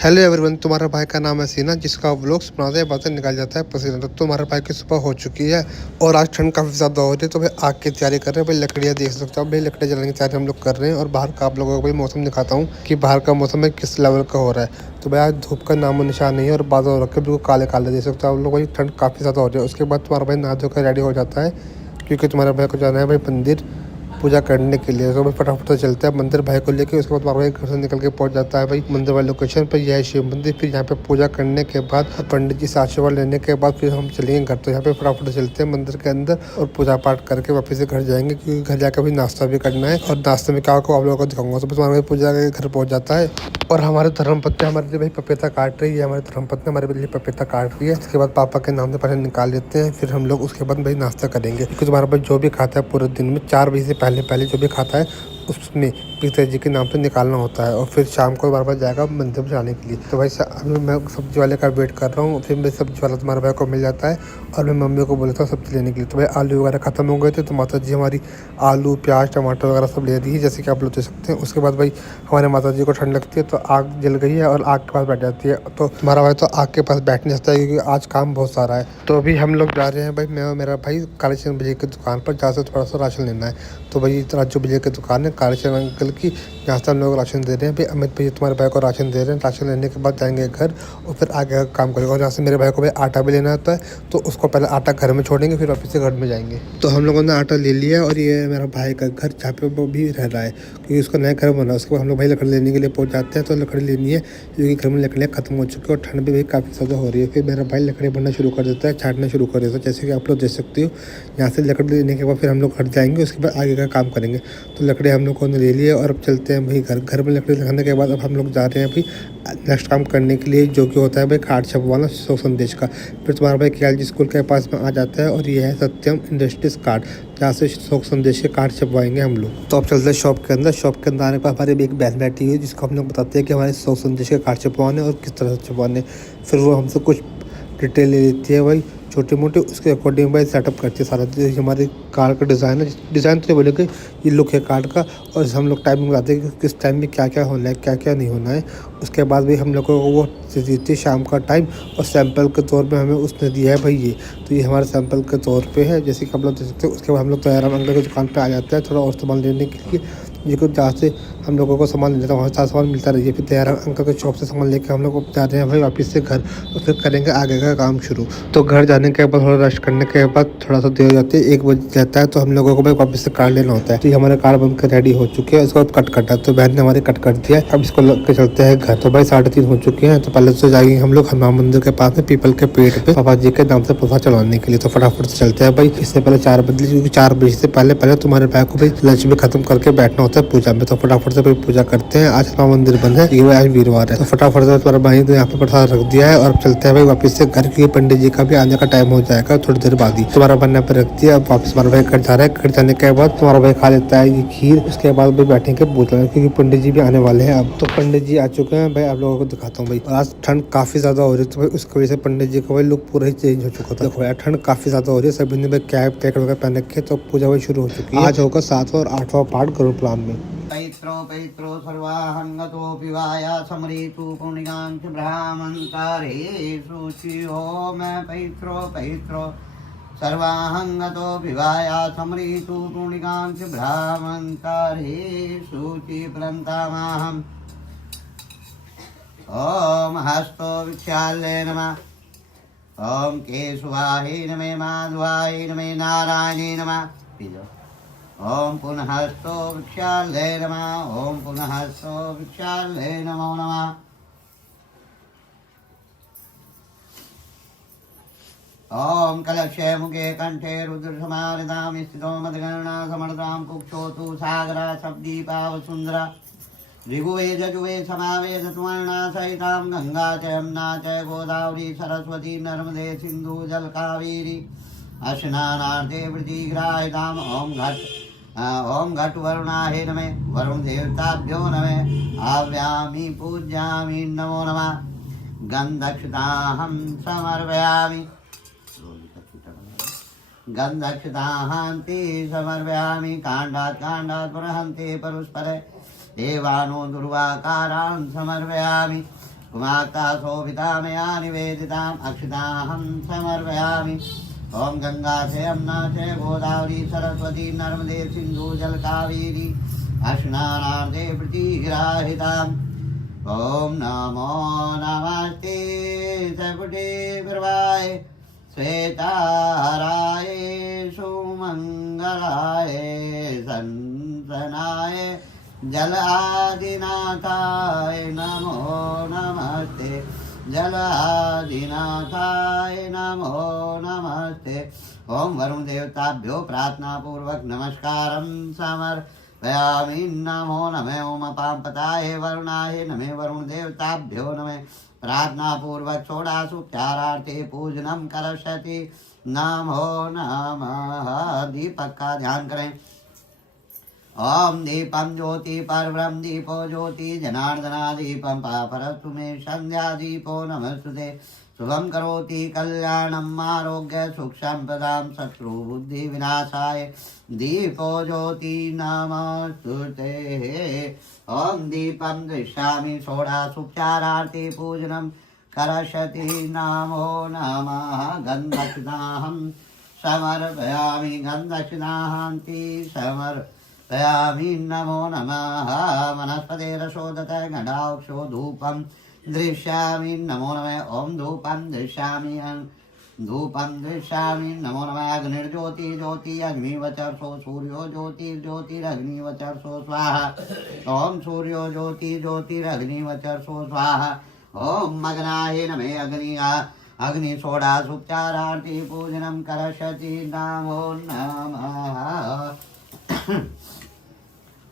Hello everyone, तुम्हारा भाई का नाम है सीना, जिसका व्लॉग्स बनाते बनाते निकल जाता है पसीना। तो तुम्हारा भाई की सुबह हो चुकी है और आज ठंड काफ़ी ज़्यादा हो रही है, तो भाई आग की तैयारी कर रहे हैं। भाई लकड़ियाँ देख सकते हो, भाई लकड़ियाँ जलाने की तैयारी हम लोग कर रहे हैं। और बाहर का आप लोगों को भाई मौसम दिखाता हूँ कि बाहर का मौसम में किस लेवल का हो रहा है। तो भाई आज धूप का नामो निशान नहीं है और बादल हो रखे बिल्कुल काले काले, देख सकते हो आप लोग। भाई ठंड काफ़ी ज़्यादा हो रही है। उसके बाद तुम्हारा भाई नहा धोकर रेडी हो जाता है, क्योंकि तुम्हारे भाई को जाना है भाई मंदिर पूजा करने के लिए। तो भाई फटाफट से चलते हैं मंदिर भाई को लेके। उसके बाद हमारा भाई घर से निकल के पहुंच जाता है भाई मंदिर वाले लोकेशन पर। यह है शिव मंदिर। फिर यहाँ पे पूजा करने के बाद पंडित जी से आशीर्वाद लेने के बाद फिर हम चलेंगे घर। तो यहाँ पे फटाफट से चलते हैं मंदिर के अंदर और पूजा पाठ करके वापस से घर जाएंगे, क्योंकि घर जाकर भी नाश्ता भी करना है। और नाश्ते में क्या होगा आप लोगों को दिखाऊंगा। तो तुम्हारा भाई पूजा के घर पहुंच जाता है और हमारे धर्मपत्नी हमारे लिए भाई पपीता काट रही है। हमारी धर्मपत्नी हमारे लिए पपीता काट रही है। उसके बाद पापा के नाम से पैसे निकाल लेते हैं। फिर हम लोग उसके बाद भाई नाश्ता करेंगे, क्योंकि तुम्हारा भाई जो भी खाता है पूरे दिन में 4 बजे से पहले पहले जो भी खाता है उसमें पिताजी के नाम पे निकालना होता है। और फिर शाम को बार बार जाएगा मंदिर में जाने के लिए। तो भाई अभी मैं सब्जी वाले का वेट कर रहा हूँ। फिर मेरे सब्जी वाला तुम्हारे भाई को मिल जाता है और मैं मम्मी को बोलता हूँ सब्जी लेने के लिए। तो भाई आलू वगैरह खत्म हो गए थे, तो माता जी हमारी आलू प्याज टमाटर वगैरह सब ले दी है, जैसे कि आप लोग देख सकते हैं। उसके बाद भाई हमारे माता जी को ठंड लगती है, तो आग जल गई है और आग के पास बैठ जाती है। तो तुम्हारा भाई तो आग के पास बैठ नहीं सकता है, क्योंकि आज काम बहुत सारा है। तो अभी हम लोग जा रहे हैं भाई, मैं और मेरा भाई काले चंद भैया की दुकान पर, जहाँ से थोड़ा सा राशन लेना है। तो भाई राजू भैया की दुकान है काले चंद अंकल की, जहाँ से हम लोग राशन दे रहे हैं। भाई अमित भैया तुम्हारे भाई को राशन दे रहे हैं। राशन लेने के बाद जाएंगे घर और फिर आगे का काम करेंगे। और जहाँ से मेरे भाई को भाई आटा भी लेना होता है, तो उसको पहले आटा घर में छोड़ेंगे, फिर वापस से घर में जाएंगे। तो हम लोगों ने आटा ले लिया है और ये मेरा भाई का घर, जहाँ पे वो भी रह रहा है, क्योंकि उसका नया घर बना है। उसके बाद हम लोग भाई लकड़ी लेने के लिए पहुँच जाते हैं। तो लकड़ी लेनी है, क्योंकि घर में लकड़ियाँ खत्म हो चुकी है और ठंड भी भाई काफ़ी ज़्यादा हो रही है। फिर मेरा भाई लकड़ी बनना शुरू कर देता है, छाटना शुरू कर देता है, जैसे कि आप लोग देख सकते हो। यहाँ से लकड़ी लेने के बाद फिर हम लोग घर जाएंगे, उसके बाद आगे का काम करेंगे। तो लकड़ी हम लोगों ने ले ली है और अब चलते हैं भाई घर। घर में लकड़ी लगाने के बाद अब हम लोग जा रहे हैं भाई नेक्स्ट काम करने के लिए, जो कि होता है भाई कार्ड छपवाना शोक संदेश का। फिर तुम्हारा भाई KLG स्कूल के पास में आ जाता है और ये है सत्यम इंडस्ट्रीज कार्ड, जहाँ से शोक संदेश के कार्ड छपवाएंगे हम लोग। तो अब चलते हैं शॉप के अंदर। शॉप के अंदर आने पर हमारी एक बहन बैठी हुई है, जिसको हम लोग बताते हैं कि हमारे शोक संदेश के कार्ड छपवाने और किस तरह से छपवाने। फिर वो हमसे कुछ डिटेल ले लेती है भाई छोटे मोटे, उसके अकॉर्डिंग भाई सेटअप करते हैं सारा। हमारे कार्ड का डिज़ाइन है, डिज़ाइन तो बोले कि ये लुक है कार्ड का। और हम लोग टाइमिंग बताते हैं कि किस टाइम में क्या क्या होना है, क्या क्या नहीं होना है। उसके बाद भी हम लोग को वो देती है शाम का टाइम, और सैंपल के तौर पे हमें उसने दिया है भाई ये। तो ये हमारे सैंपल के तौर पे है, जैसे कि हम लोग देख सकते हैं। उसके बाद हम लोग तैयार अंकल की दुकान पे आ जाते हैं थोड़ा और सामान लेने के लिए, ये कुछ जहाँ से हम लोगों को सामान लेता है वहाँ से सामान मिलता रही है। फिर तैयार अंकल के शॉप से सामान लेकर हम लोग जा रहे हैं भाई वापस से घर, और फिर करेंगे आगे का काम शुरू। तो घर जाने के बाद थोड़ा रेस्ट करने के बाद थोड़ा सा देर हो जाती है, 1 बज जाता है। तो हम लोगों को भाई वापस से कार लेना होता है। तो ये हमारे कार बनकर रेडी हो चुके हैं, उसको कट करना है। तो बहन ने हमारी कट कर दिया है, अब इसको लग के चलते हैं घर। तो भाई 3:30 हो चुके हैं। तो पहले से जाएंगे हम लोग हनुमान मंदिर के पास में पीपल के पेड़ पे पापा जी के नाम से प्रसाद चढ़ाने के लिए। तो फटाफट से चलते हैं भाई, इससे पहले 4 बजे, क्योंकि 4 बजे से पहले पहले तुम्हारे भाई को भाई लंच भी खत्म करके बैठना होता है पूजा में। तो फटाफट से पूजा करते हैं। आज हनुमान मंदिर बंद है, ये आज वीरवार है। तो फटाफट से तुम्हारा भाई ने यहाँ पे प्रसाद रख दिया है और अब चलते हैं भाई वापस से घर, क्योंकि पंडित जी का भी आने का टाइम हो जाएगा थोड़ी देर बाद ही। तुम्हारा भाई ने रख दिया, अब वापस हमारा भाई घर जा रहा है। घर जाने के बाद तुम्हारा भाई खा लेता है ये खीर। उसके बाद भाई बैठेंगे पूजा में, क्योंकि पंडित जी भी आने वाले हैं अब। तो पंडित जी आ चुके हैं भाई, आप लोगों को दिखाता हूँ भाई। आज ठंड काफी ज्यादा हो रही है, तो भाई उसकी वजह से पंडित जी का भाई लुक पूरा ही चेंज हो चुका था। देखो यार ठंड काफी ज्यादा हो रही है, सभी ने भाई कैप टैक वगैरह पहन रखे। तो पूजा भाई शुरू हो चुकी है। आज होगा 7वां और 8वां पाठ गरुड़ पुराण में। पैत्रो पैत्रो सर्वाहंगतोऽपि वाया समरेतु पुण्यकांच ब्राह्मणकारेषु चियो मैं पैत्रो पैत्रो सर्वाहंगतोऽपि वाया समरेतु पुण्यकांच ब्राह्मणकारेषु चिप्लन्तामाहम्। ॐ हस्तो विक्षाल्ये नमः। ॐ केशवाय नमः, माधवाय नमः, नारायणे नमः। ओम पुनः हस्तो विक्षाल्ये नमः। ओम पुनः हस्तो विक्षाल्ये नमो नमः। ओम कलशे मुखे कंठे रुद्रसमारितां स्थितो मदगणना समर्तां कुक्षोतु सागरा सप्दीपा वसुंधरा ऋगुवे जजुवे समावेद त्वर्णा सहितां गंगा च यमुना च गोदावरी सरस्वती नर्मदे सिंधु जल कावेरी स्नानार्थे वृत्तिग्राहिताम्। ओम घट वरुणाय नमः। वरुण देवताभ्यो नमः। आव्यामि पूज्यामि नमो नमः। गन्धक्षताहं समर्पयामि। गन्धक्षताहन्ति समर्पयामि। काण्डात् पुरहन्ते परुस्परे देवानो दुर्वाकारान् समर्पयामि। कुमाता शोभिता मया निवेदिताम् अक्षताहं समर्पयामि। ओम गंगा से यमुना से गोदावरी सरस्वती नर्मदे सिंधु जल कावेरी स्नानार्थे प्रतिग्राहिताम्। ओम नमो नमस्ते सकुटे प्रभाय श्वेताराय सुमंगलाय सनसनाय जल आदिनाथाय नमो नमस्ते। जल आदिनाथाय नमो नमस्ते। ओम वरुण देवताभ्यो प्रार्थना पूर्वक नमस्कारं समर्पयामि। नमो नमः ओम पांपताय वरुणाय नमः। वरुण देवताभ्यो नमः प्रार्थना पूर्वक षोडशोपचारार्थे पूजनम करष्यति। नमो नमः। दीपक का ध्यान करें। ओम दीपम ज्योति परब्रह्म दीपो ज्योति जनार्दना दीपम पापरस्तु मे संध्या दीपो नमस्तुते। शुभम करोति कल्याणम आरोग्य सुख संपदां शत्रु बुद्धि विनाशाय दीपो ज्योति नमस्तुते। ओम दीपम दृश्यामि षोडशोपचारार्थे पूजनम करष्यति। नमो नमः। गन्धदक्षिणाहं समर्पयामि। गन्धदक्षिणाहन्ति समर्पयामि। नमो नमः। वनस्पते रसोदत गणाक्षो धूपं दृश्यामि। नमो नमः। ओम धूपं दृश्यामि धूपं दृश्यामि। नमो नमः। अग्निर्ज्योति ज्योति अग्निवचर्षो सूर्यो ज्योतिर्ज्योतिरग्निवचर्षो स्वाहा। ओम सूर्यो ज्योति ज्योतिरग्निवचर्षो स्वाहा। ओम मग्नाय नमः। अग्नि षोडशोपचारार्थे पूजनं करष्यति। नमो नमः।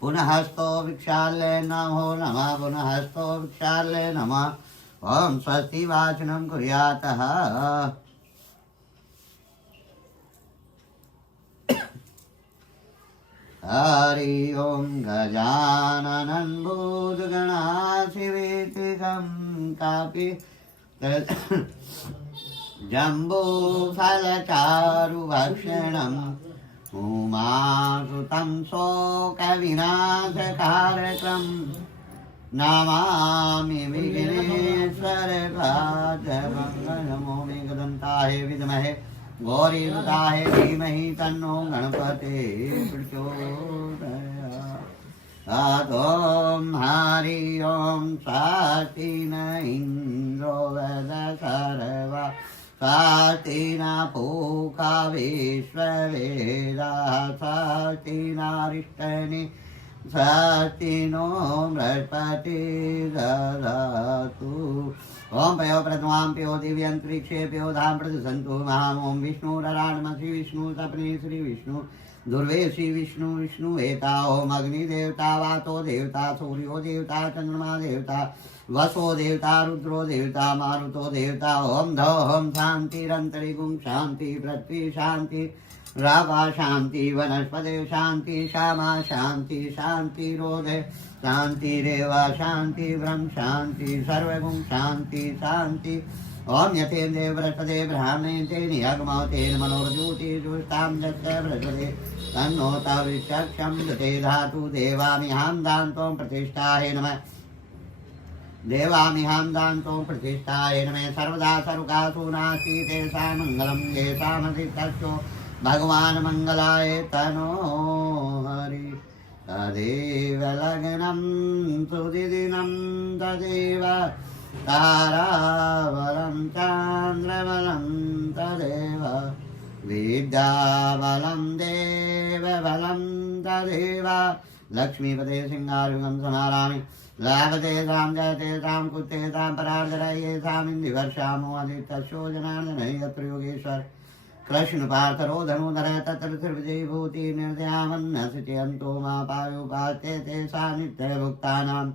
पुनः स्तो विक्षाल्य नमो नमः। पुनः स्तो विक्षाल्य नमः। ओम स्वस्ति वाचनं कुर्यातः। हरि ओम गजाननं भूतगणाधिवेतिकं कापि जम्बूफलचारुभक्षणम् उमासुतं शोकविनाशकारकम् नमामि विघ्नेश्वरपादपङ्कजम्। ओम एकदन्ताय विद्महे गौरीसुताय धीमहि तन्नो गणपते प्रचोदयात्। ओम हरि ओम स्वस्ति न इन्द्रो वेद सर्वा स्वस्ति न पूषा विश्ववेदाः स्वस्ति नारिष्टनि स्वस्ति नो बृहस्पतिर्दधातु। ओम पयो प्रथमां पयो दिव्यंतरिक्षे पयो धाम प्रदसन्तु महाम्। ओम विष्णुरराणमसि विष्णु सपने श्री विष्णु दुर्वे श्री विष्णु विष्णु एता। ओम अग्निदेवता वातो देवता सूर्यो देवता चंद्रमा देवता वसो देवता रुद्रो देवता मारुतो देवता। ओम धौम शांतिरंतरिगुं शांति पृथ्वी शांति रावा शांति वनस्पति शांति श्यामा शांति शांति रोधे शांति रेवा शांति ब्रह्म शांति सर्वगुं शांति शांति। ओम यथेन्द्रे बृहस्पते ब्राह्मणे तेन यज्ञमतेन मनोर्ज्योति जुष्टां दत्ते बृहस्पते तन्नो तविषक्षं दते धातु। देवामिहां दान्तं प्रतिष्ठाय नमः। देवामिहां दान्तं प्रतिष्ठाय नमः। सर्वदा सर्वकासु नास्ति तेषां मङ्गलं येषामधिष्ठो भगवान् मङ्गलाय तनो हरि। तदेव लग्नं सुदिनं तदेव ताराबलं चान्द्रबलं तदेव विद्याबलं देवबलं तदेव। लक्ष्मीपते सिंहायुगं समारामि लाभते तां जयते तां कुत्ते तां परार्धरये तामिन्दिवर्षामो आदित्यशो जनार्दनः यत्र योगेश्वर कृष्ण पार्थरो धनुधर तत्र त्रिविजयभूति निर्दयामन्नस्य चयन्तो मा पायुपास्ते तेषा नित्यभुक्तानां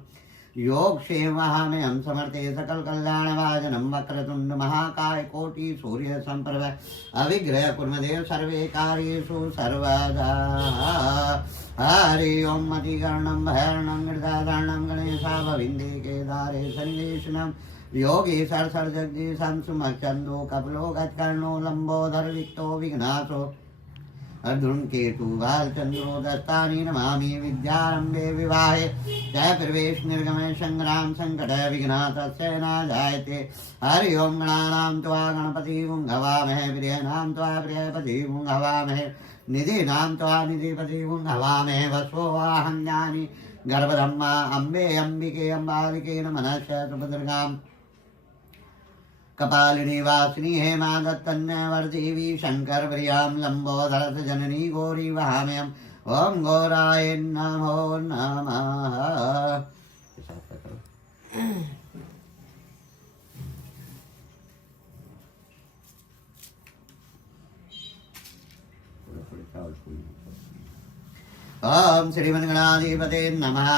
योगक्षेमहामयं समर्थे सकल कल्याणभाजनं वक्रतुण्ड महाकाय कोटि सूर्य संप्रभ अविग्रह कुर्मदेव सर्वे कार्येषु सर्वदा। हरि ओम मतिकर्णं भैरणं गृधाधारणं गणेशा भविन्दे केदारे सन्निवेशनं योगी सरसर जगदीशं सुमचंदो कपलो गत्कर्णो लंबोदर विक्तो विघ्नासो अर्जुन केतु बालचंद्रो दस्तानि नमामि विद्यारंभे विवाहे जय प्रवेश निर्गमे संग्राम संकट विघ्नातस्य न जायते हरि ओम गणानां त्वा गणपति हवामहे प्रियनां त्वा प्रियपति हवामहे निधिनां त्वा निधिपति हवामहे वसो वाहं ज्ञानि गर्भधम्मा अम्बे अंबिके अम्बालिके नमः सुभद्रगाम् कपालिनी वासिनी हेमा दत्तन्यवर्धिवी शंकर प्रियां लंबोदर जननी गौरी वहाम्यम ओम गौराय नमो नमः। ओम श्रीमन्गणाधिपते नमः।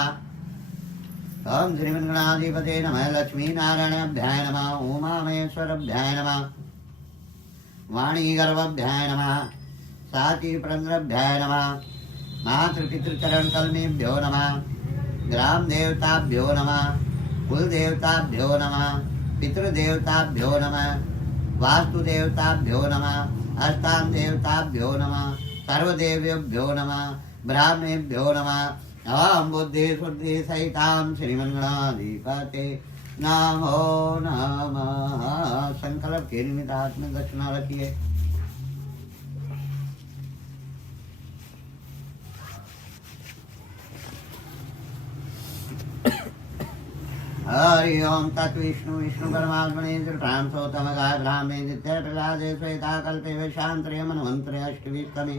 ओम श्रीमन्गणाधिपते नमः। लक्ष्मी नारायणाभ्याय नमः। उमा महेश्वराभ्याय नमः। वाणी गर्भाभ्याय नमः। साची प्रंद्राभ्याय नमः। मातृपितृचरण कलमेभ्यो नमः। ग्राम देवताभ्यो नमः। कुल देवताभ्यो नमः। पितृदेवताभ्यो नमः। वास्तुदेवताभ्यो नमः। अष्टांग देवताभ्यो नमः। सर्वदेवेभ्यो नमः। ब्राह्मणेभ्यो नमः। ओम बुद्धि शुद्धि सहितां श्रीमन्गणाधिपते नमो नमः। संकल्प के निमित्त हाथ में दक्षिणा रखिए। हरि ओम तत्विष्णु विष्णु परमात्मने तृणांसोतमगाय ब्राह्मणे नित्य प्रहलादे श्वेता कल्पे वैशांतरे मनवंतरे अष्टविष्टमे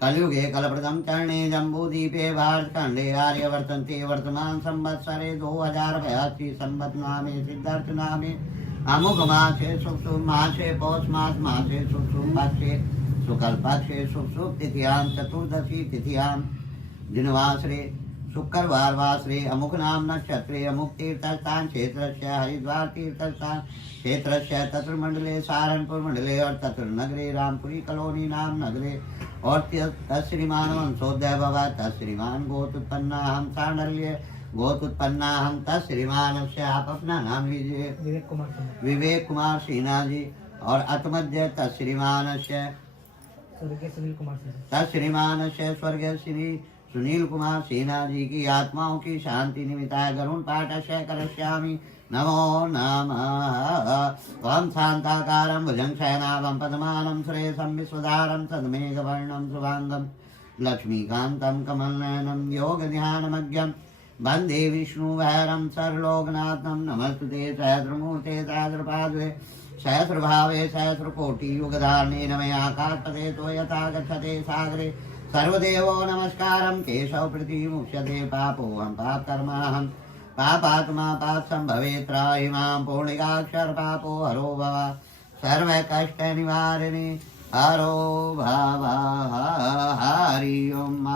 कलयुगे कलप्रदम चरणे जम्बूदीपे भारतखंडे आर्यवर्तन्ते वर्तमान संवत्सरे 2082 संवत् नामे सिद्धार्थ नामे अमुक मासे शुभ मासे पौष मास मासे शुभ पक्षे शुक्ल पक्षे शुभ तिथियां चतुर्दशी तिथियां दिनवासरे शुक्रवार वासरे अमुक नाम नक्षत्रे अमुक तीर्थस्थान क्षेत्रस्य हरिद्वार तीर्थस्थान क्षेत्रस्य तत्र मंडले सहारनपुर मंडले और तत्र नगरे रामपुरी कॉलोनी नाम नगरे और तत्श्रीमान वंशोदय भवा तत्श्रीमान गोतुत्पन्ना हम सांडल्य गोतुत्पन्ना हम तत्श्रीमान से आप अपना नाम लीजिए विवेक कुमार सिन्हा जी और अतमध्य तत्श्रीमान से तत्श्रीमान से स्वर्गीय श्री सुनील कुमार सिन्हा जी की आत्माओं की शांति निमित्ताय गरुण पाठस्य करस्यामि नमो नमः। ओम शांताकारं भुजंगशयनाभं पद्मानं श्रेयसं विश्वधारं सद्मेघवर्णं शुभांगं लक्ष्मीकान्तं कमलनयनं योगध्यानमग्यं वन्दे विष्णुवैरं सर्वलोकनाथं नमस्तुते सहस्रमूर्ते सहस्रपादवे सहस्रभावे सहस्रकोटियुगधारणे नमः। आकाशपते तो यथा गच्छते सागरे सर्वदेवो नमस्कारं केशव प्रतिमुच्यते पापोऽहं पापकर्माहं पापात्मा पाप संभवे त्राहि मां पूर्णिकाक्षर पापो हरो भव सर्व कष्ट निवारिणी हरो भव हरि ओम।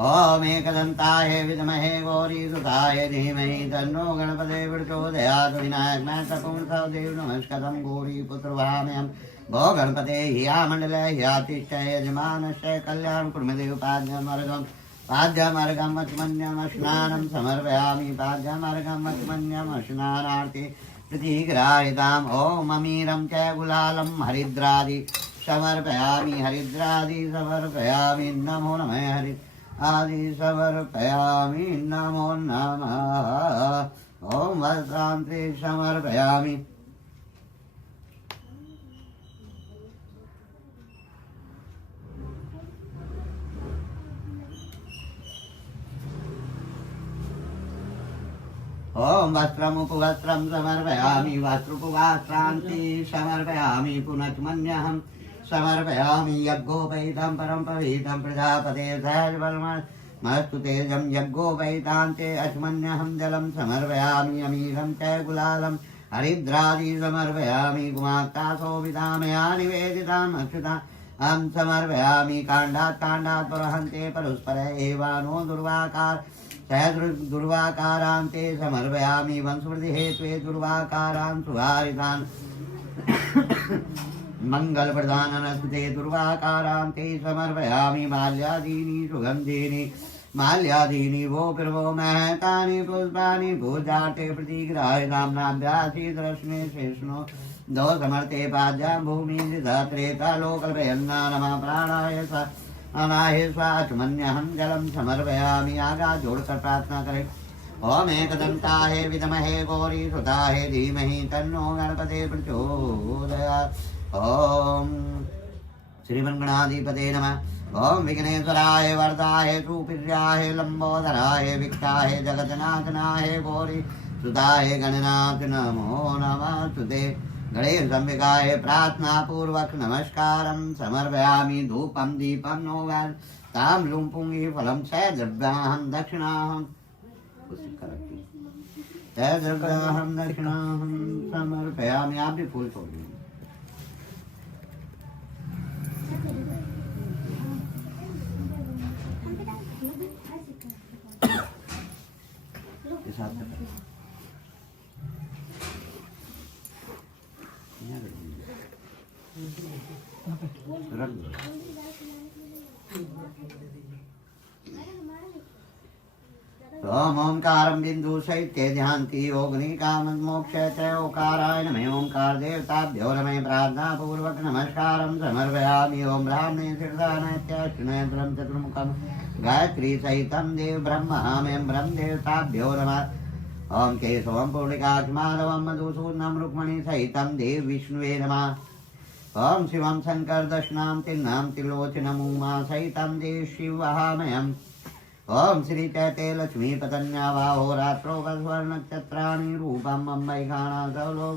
ओम एकदंताय विद्महे गौरीसुताय धीमहि तन्नो गणपते प्रचोदयात्। विनायक मैं कपूर्णदेव नमस्कृतं गौरीपुत्र भाम्यहं भो गणपते हियामण्डले ह्यातिष्ठ यजमानस्य कल्याण कुर्मदेव पाद्यमर्गं पाद्यमर्गं वचमन्यं स्नानं समर्पयामि पाद्यमर्गं वचमन्यं स्नानार्थे प्रतिग्राहिताम्। ओम अमीरं च गुलालं हरिद्रादि समर्पयामि हरिद्रादि समर्पयामि नमो नमः हरि आदि समर्पयामि नमो नमः। ओम वस्त्रांते समर्पयामि ओम वस्त्रमुपवस्त्रं समर्पयामि वस्त्रोपवस्त्रांति समर्पयामि पुनच्मन्यहं समर्पयामि यज्ञोपैतं परं पवित्रं प्रजापते सहस्रवर्मस्तु तेजं यज्ञोपैतान्ते अच्मन्यहं जलं समर्पयामि अमीरं च गुलालं हरिद्रादि समर्पयामि कुमात्तासोभितामया निवेदिताम् अच्युता अहं समर्पयामि काण्डात् काण्डात् परहन्ते परस्पर एवानो दुर्वाकार सहस्र दुर्वाकारान्ते समर्पयामि वंशवृद्धि हेत्वे दुर्वाकारान् सुहारितान् मङ्गलप्रदाननस्ते दुर्वाकारान्ते समर्पयामि माल्यादीनि सुगन्धीनि माल्यादीनि वो प्रभो महतानि पुष्पाणि भूजाटे प्रतिग्राहि नाम्नाभ्यासीतरश्मे शेषणो दो समर्थे पाद्या भूमि त्रेता लोकल्पयन्ना नमः प्राणाय अनाय स्वाचमन्यहं जलं समर्पयामि आगा जोड़कर प्रार्थना करें। ओम एकदंताय विद्महे गौरी सुताय धीमहि तन्नो गणपते प्रचोदयात्। ओम श्रीमन्गणाधिपते नमः। ओम विघ्नेश्वराय वरदाय सुप्रियाय लंबोदराय विख्याय जगन्नाथनाय गौरी सुताय गणनाथ नमो नमः तुते। गणेश अंबिकाय प्रार्थना पूर्वक नमस्कारं समर्पयामि धूपं दीपं नोगान ताम्बूलं पुंगी फलं च द्रव्याहं दक्षिणाहं द्रव्याहं दक्षिणाहं समर्पयामि। आप भी फूल तोड़ लीजिए। ओम ओंकारं बिंदु सहिते ध्यान्ति योगिनी कामोक्ष च ओंकाराय नमः। ओंकार देवताभ्यो नमः प्रार्थना पूर्वक नमस्कारं समर्पयामि। ओम ब्राह्मणे सिद्धानत्यष्टनेत्रं चतुर्मुखं गायत्री सहितं देव ब्रह्मामें ब्रह्म देवताभ्यो नमः। ओम केशवं पुंडरीकाक्षमाधवं मधुसूदनं रुक्मणी सहितं देव विष्णुवे नमः। ओम शिवं शंकर दशनां तिन्नां त्रिलोचनं उमा सहितं देव शिवहामयम्। ओम श्री चैते लक्ष्मी पतन्यावाहो रात्रो स्वर्ण रूपम अम्बैखाणा सौलोक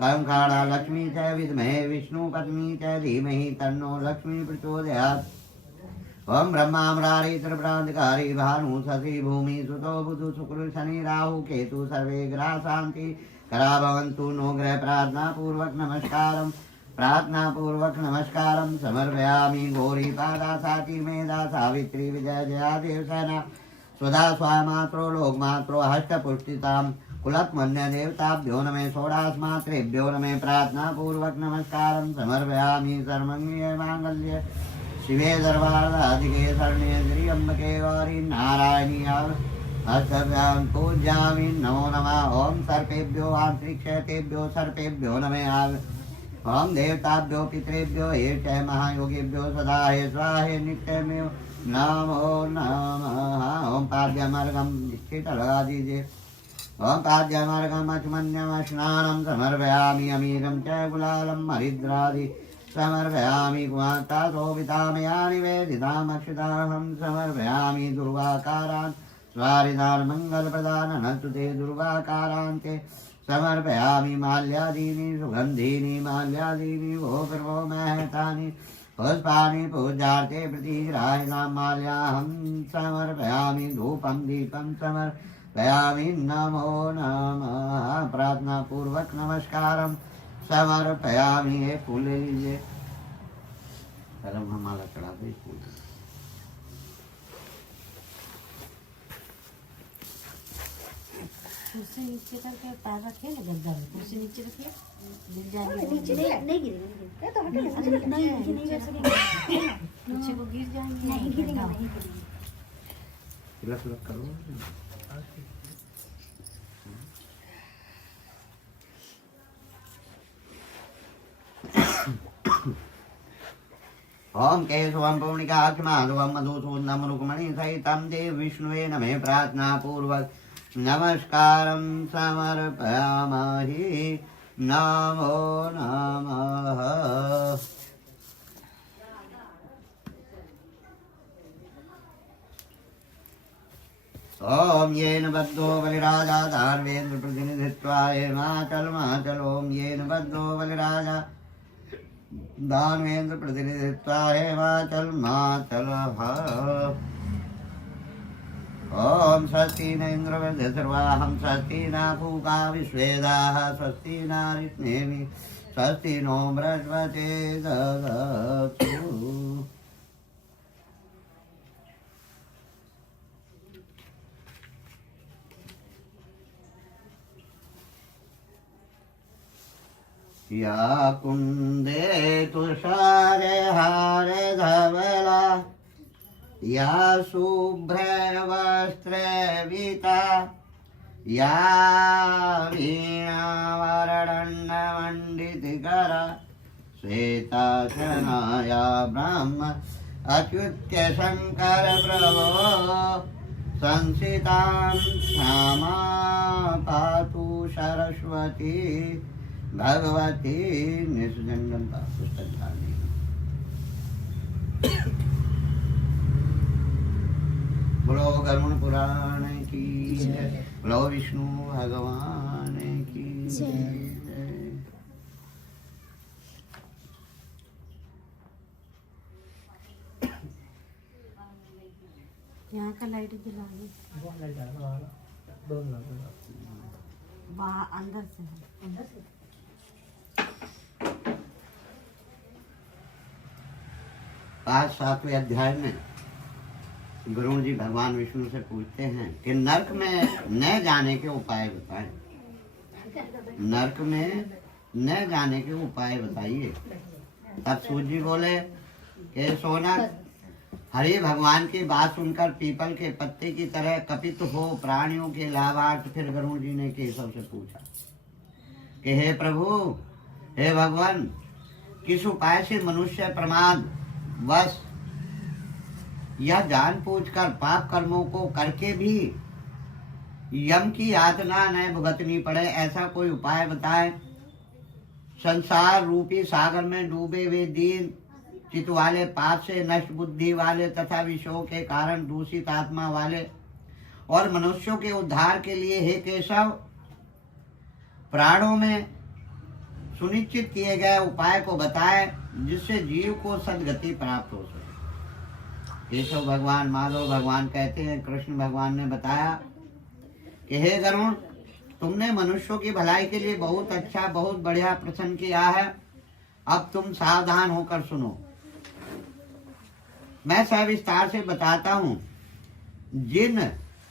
खाणा लक्ष्मी च विद्महे विष्णु पत्नी च धीमहि तन्नो लक्ष्मी प्रचोदयात्। ओम ब्रह्मा मुरारी त्रिपुरांतकारी भानु शशि भूमि सुतो बुधु शुक्र शनि राहु केतु सर्वे ग्रह शांति करा भवन्तु। नो ग्रह प्रार्थना पूर्वक नमस्कारं समर्पयामि। गौरी पादा साती मेधा सावित्री विजय जया देवसेना स्वधा स्वामात्रो लोकमात्रो हस्तपुष्टितां कुलत्मन्य देवताभ्यो नमः। षोडशमात्रेभ्यो नमः प्रार्थना पूर्वक नमस्कारं समर्पयामि। सर्वमंगल मांगल्ये शिवे सर्वार्धाधिके शरण्ये त्र्यंबके गौरी नारायणी हस्तभ्यां पूज्यामि। नमो नमः। ओम सर्पेभ्यो आंतरिक्षतेभ्यो सर्पेभ्यो नमः। ओम देवताभ्यो पितृभ्यो एष महायोगिभ्यो सदाय स्वाहे नित्यमेव नमो नमः। ओम पाद्यमार्गं निश्चित लगा दीजिए। ओम पाद्यमार्गं अचमन्यं स्नानं समर्पयामि। अमीरं च गुलालं हरिद्रादि समर्पयामि। कुमाता शोभिता मया निवेदिताम् अक्षताहं समर्पयामि। दुर्वाकारान् स्वारिदान् मङ्गलप्रदाननस्तु ते दुर्वाकारान्ते समर्पयामि। माल्यादीनि सुगन्धीनि माल्यादीनि वो प्रभो महतानि पुष्पाणि पूजार्थे प्रतिग्राहिणां माल्याहं समर्पयामि। धूपं दीपं समर्पयामि। नमो नमः। प्रार्थना पूर्वक नमस्कारं समर्पयामि। ये फूल ले लीजिए। पहले हम माला चढ़ा दे फूल। कुर्सी नीचे करके पैर रखिए ना गद्दा में, कुर्सी नीचे रखिए, गिर जाएंगे। नीचे नहीं गिरेगा, तो हटो नहीं नीचे को गिर जाएंगे। नहीं गिरेगा, नहीं गिरेगा। तिलक करो। ओम केशवं पुंडरीकाक्षमाधवं मधुसूदनं रुक्मणी सहितं देव विष्णुवे नमः। प्रार्थना पूर्वक नमस्कारं समर्पयामहि। नमो नमः। ओम येन बद्धो बलिराजा दानवेन्द्र प्रतिनिधित्वा हिमाचल माचल। ओम येन बद्धो बलिराजा दानवेन्द्र प्रतिनिधित्वा हिमाचल माचल। ओम स्वस्ति न इंद्र सर्वाहं स्वस्ति न पूका विश्वेदाः स्वस्ति न ऋष्णेमि स्वस्ति नो बृहस्पते ददतु। या कुंदे तुषारे हारे धवला या शुभ्रे वस्त्रे वीता या वीणावरदण्डमण्डितकरा श्वेतासना या ब्रह्म अच्युत्य शंकर प्रभो संसितां श्यामा पातु सरस्वती भगवती निष्जंगम पुस्तकानि। बोलो गरुड़ पुराण की जय, बोलो विष्णु भगवान की जय। यहाँ का लाइट जला दो, बाहर अंदर से है। अंदर से 7वें अध्याय में गुरु जी भगवान विष्णु से पूछते हैं कि नरक में न जाने के उपाय बताएं। नरक में न जाने के उपाय बताइए। तब सूर्य जी बोले कि सोना हरि भगवान की बात सुनकर पीपल के पत्ते की तरह कपित हो प्राणियों के लाभार्थ। फिर गरुड़ जी ने केशव से पूछा कि हे प्रभु, हे भगवान, किस उपाय से मनुष्य प्रमाद वश या जान पूछकर पाप कर्मों को करके भी यम की यातना न भुगतनी पड़े, ऐसा कोई उपाय बताए। संसार रूपी सागर में डूबे हुए दीन चित वाले, पाप से नष्ट बुद्धि वाले तथा विषयों के कारण दूषित आत्मा वाले और मनुष्यों के उद्धार के लिए हे केशव, प्राणों में सुनिश्चित किए गए उपाय को बताए जिससे जीव को सदगति प्राप्त हो सके। केशव भगवान माधव भगवान कहते हैं, कृष्ण भगवान ने बताया कि हे गरुड़, तुमने मनुष्यों की भलाई के लिए बहुत अच्छा, बहुत बढ़िया प्रश्न किया है। अब तुम सावधान होकर सुनो। मैं सविस्तार से बताता हूँ। जिन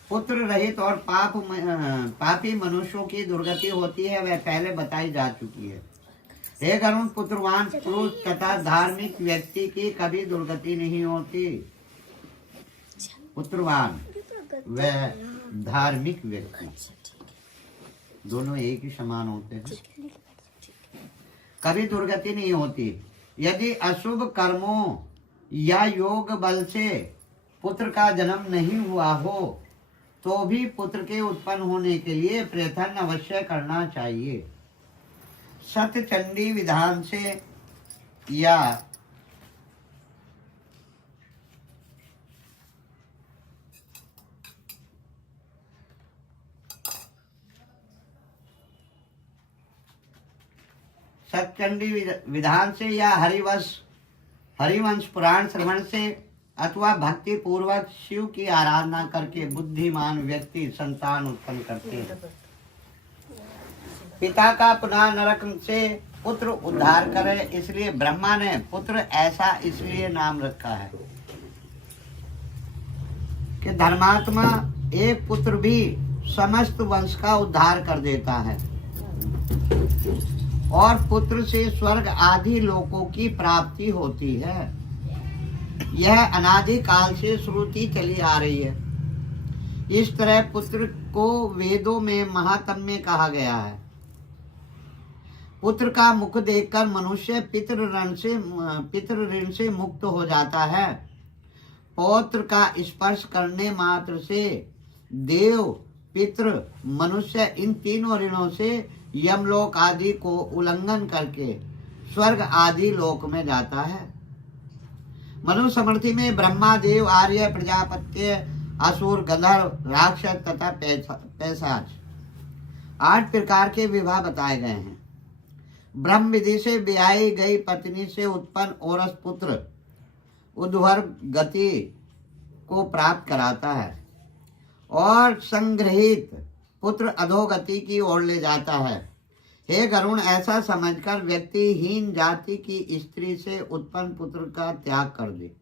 पुत्र रहित और पापी मनुष्यों की दुर्गति होती है वह पहले बताई जा चुकी है। हे गरुड़, पुत्रवान पुरुष तथा धार्मिक व्यक्ति की कभी दुर्गति नहीं होती। पुत्रवान व धार्मिक व्यक्ति दोनों एक ही समान होते हैं, कभी दुर्गति नहीं होती। यदि अशुभ कर्मों या योग बल से पुत्र का जन्म नहीं हुआ हो तो भी पुत्र के उत्पन्न होने के लिए प्रयत्न अवश्य करना चाहिए। सतचंडी विधान से या सतचंडी विधान से या हरिवंश पुराण श्रवण से अथवा भक्ति पूर्वक शिव की आराधना करके बुद्धिमान व्यक्ति संतान उत्पन्न करते हैं। पिता का पुनः नरक से पुत्र उद्धार करे, इसलिए ब्रह्मा ने पुत्र ऐसा इसलिए नाम रखा है कि धर्मात्मा एक पुत्र भी समस्त वंश का उद्धार कर देता है और पुत्र से स्वर्ग आदि लोकों की प्राप्ति होती है। यह अनादि काल से श्रुति चली आ रही है। इस तरह पुत्र को वेदों में महात्म्य कहा गया है। पुत्र का मुख देखकर मनुष्य पितृ ऋण से मुक्त हो जाता है। पौत्र का स्पर्श करने मात्र से देव, पितृ, मनुष्य इन तीनों ऋणों से यमलोक आदि को उल्लंघन करके स्वर्ग आदि लोक में जाता है। मनुस्मृति में ब्रह्मा, देव, आर्य, प्रजापत्य, असुर, गंधर्व, राक्षस तथा पैशाच 8 प्रकार के विवाह बताए गए हैं। ब्रह्म विधि से ब्याही गई पत्नी से उत्पन्न औरस पुत्र उद्वर्ग गति को प्राप्त कराता है और संग्रहित पुत्र अधोगति की ओर ले जाता है। हे गरुड़, ऐसा समझकर व्यक्ति हीन जाति की स्त्री से उत्पन्न पुत्र का त्याग कर दे।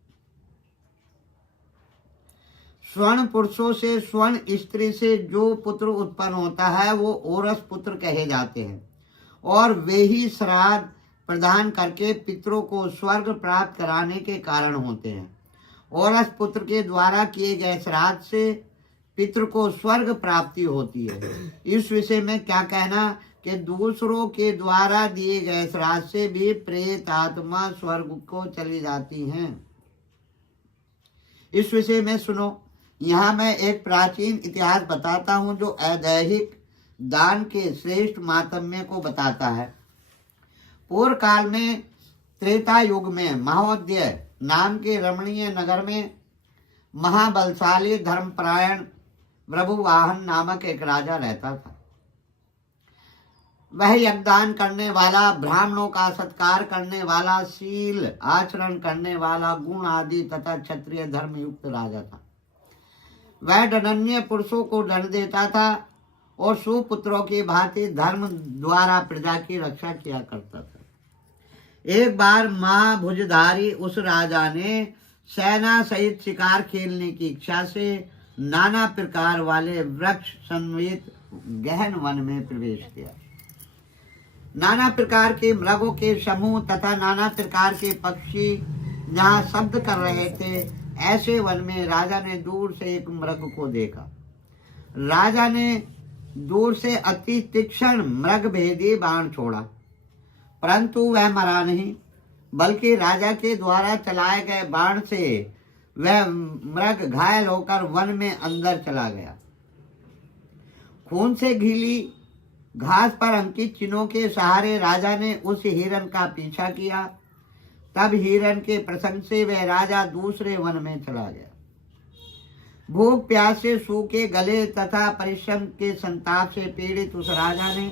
स्वर्ण पुरुषों से स्वर्ण स्त्री से जो पुत्र उत्पन्न होता है वो औरस पुत्र कहे जाते हैं। और वे ही श्राद्ध प्रदान करके पितरों को स्वर्ग प्राप्त कराने के कारण होते हैं। और उस पुत्र के द्वारा किए गए श्राद्ध से पितृ को स्वर्ग प्राप्ति होती है। इस विषय में क्या कहना कि दूसरों के द्वारा दिए गए श्राद्ध से भी प्रेत आत्मा स्वर्ग को चली जाती हैं। इस विषय में सुनो, यहाँ मैं एक प्राचीन इतिहास बताता हूँ जो ऐतिहासिक दान के श्रेष्ठ मातम्य को बताता है। पूर्व काल में त्रेता युग में महोदय नाम के रमणीय नगर में महाबलशाली धर्मपरायण प्रभुवाहन नामक एक राजा रहता था। वह यज्ञदान करने वाला, ब्राह्मणों का सत्कार करने वाला, शील आचरण करने वाला, गुण आदि तथा क्षत्रिय धर्म युक्त राजा था। वह दंडनीय पुरुषों को दंड देता था और सुपुत्रों की भांति धर्म द्वारा प्रजा की रक्षा किया करता था। एक बार महाभुजधारी उस राजा ने सेना सहित शिकार खेलने की इच्छा से नाना प्रकार वाले वृक्ष सन्वित गहन वन में प्रवेश किया। नाना प्रकार के मृगों के समूह तथा नाना प्रकार के पक्षी जहाँ शब्द कर रहे थे, ऐसे वन में राजा ने दूर से एक मृग को देखा। राजा ने दूर से अति तीक्ष्ण मृग भेदी बाण छोड़ा, परंतु वह मरा नहीं, बल्कि राजा के द्वारा चलाए गए बाण से वह मृग घायल होकर वन में अंदर चला गया। खून से घिली घास पर अंकित चिन्हों के सहारे राजा ने उस हिरण का पीछा किया। तब हिरण के प्रसंग से वह राजा दूसरे वन में चला गया। भूख प्यास से सूखे गले तथा परिश्रम के संताप से पीड़ित उस राजा ने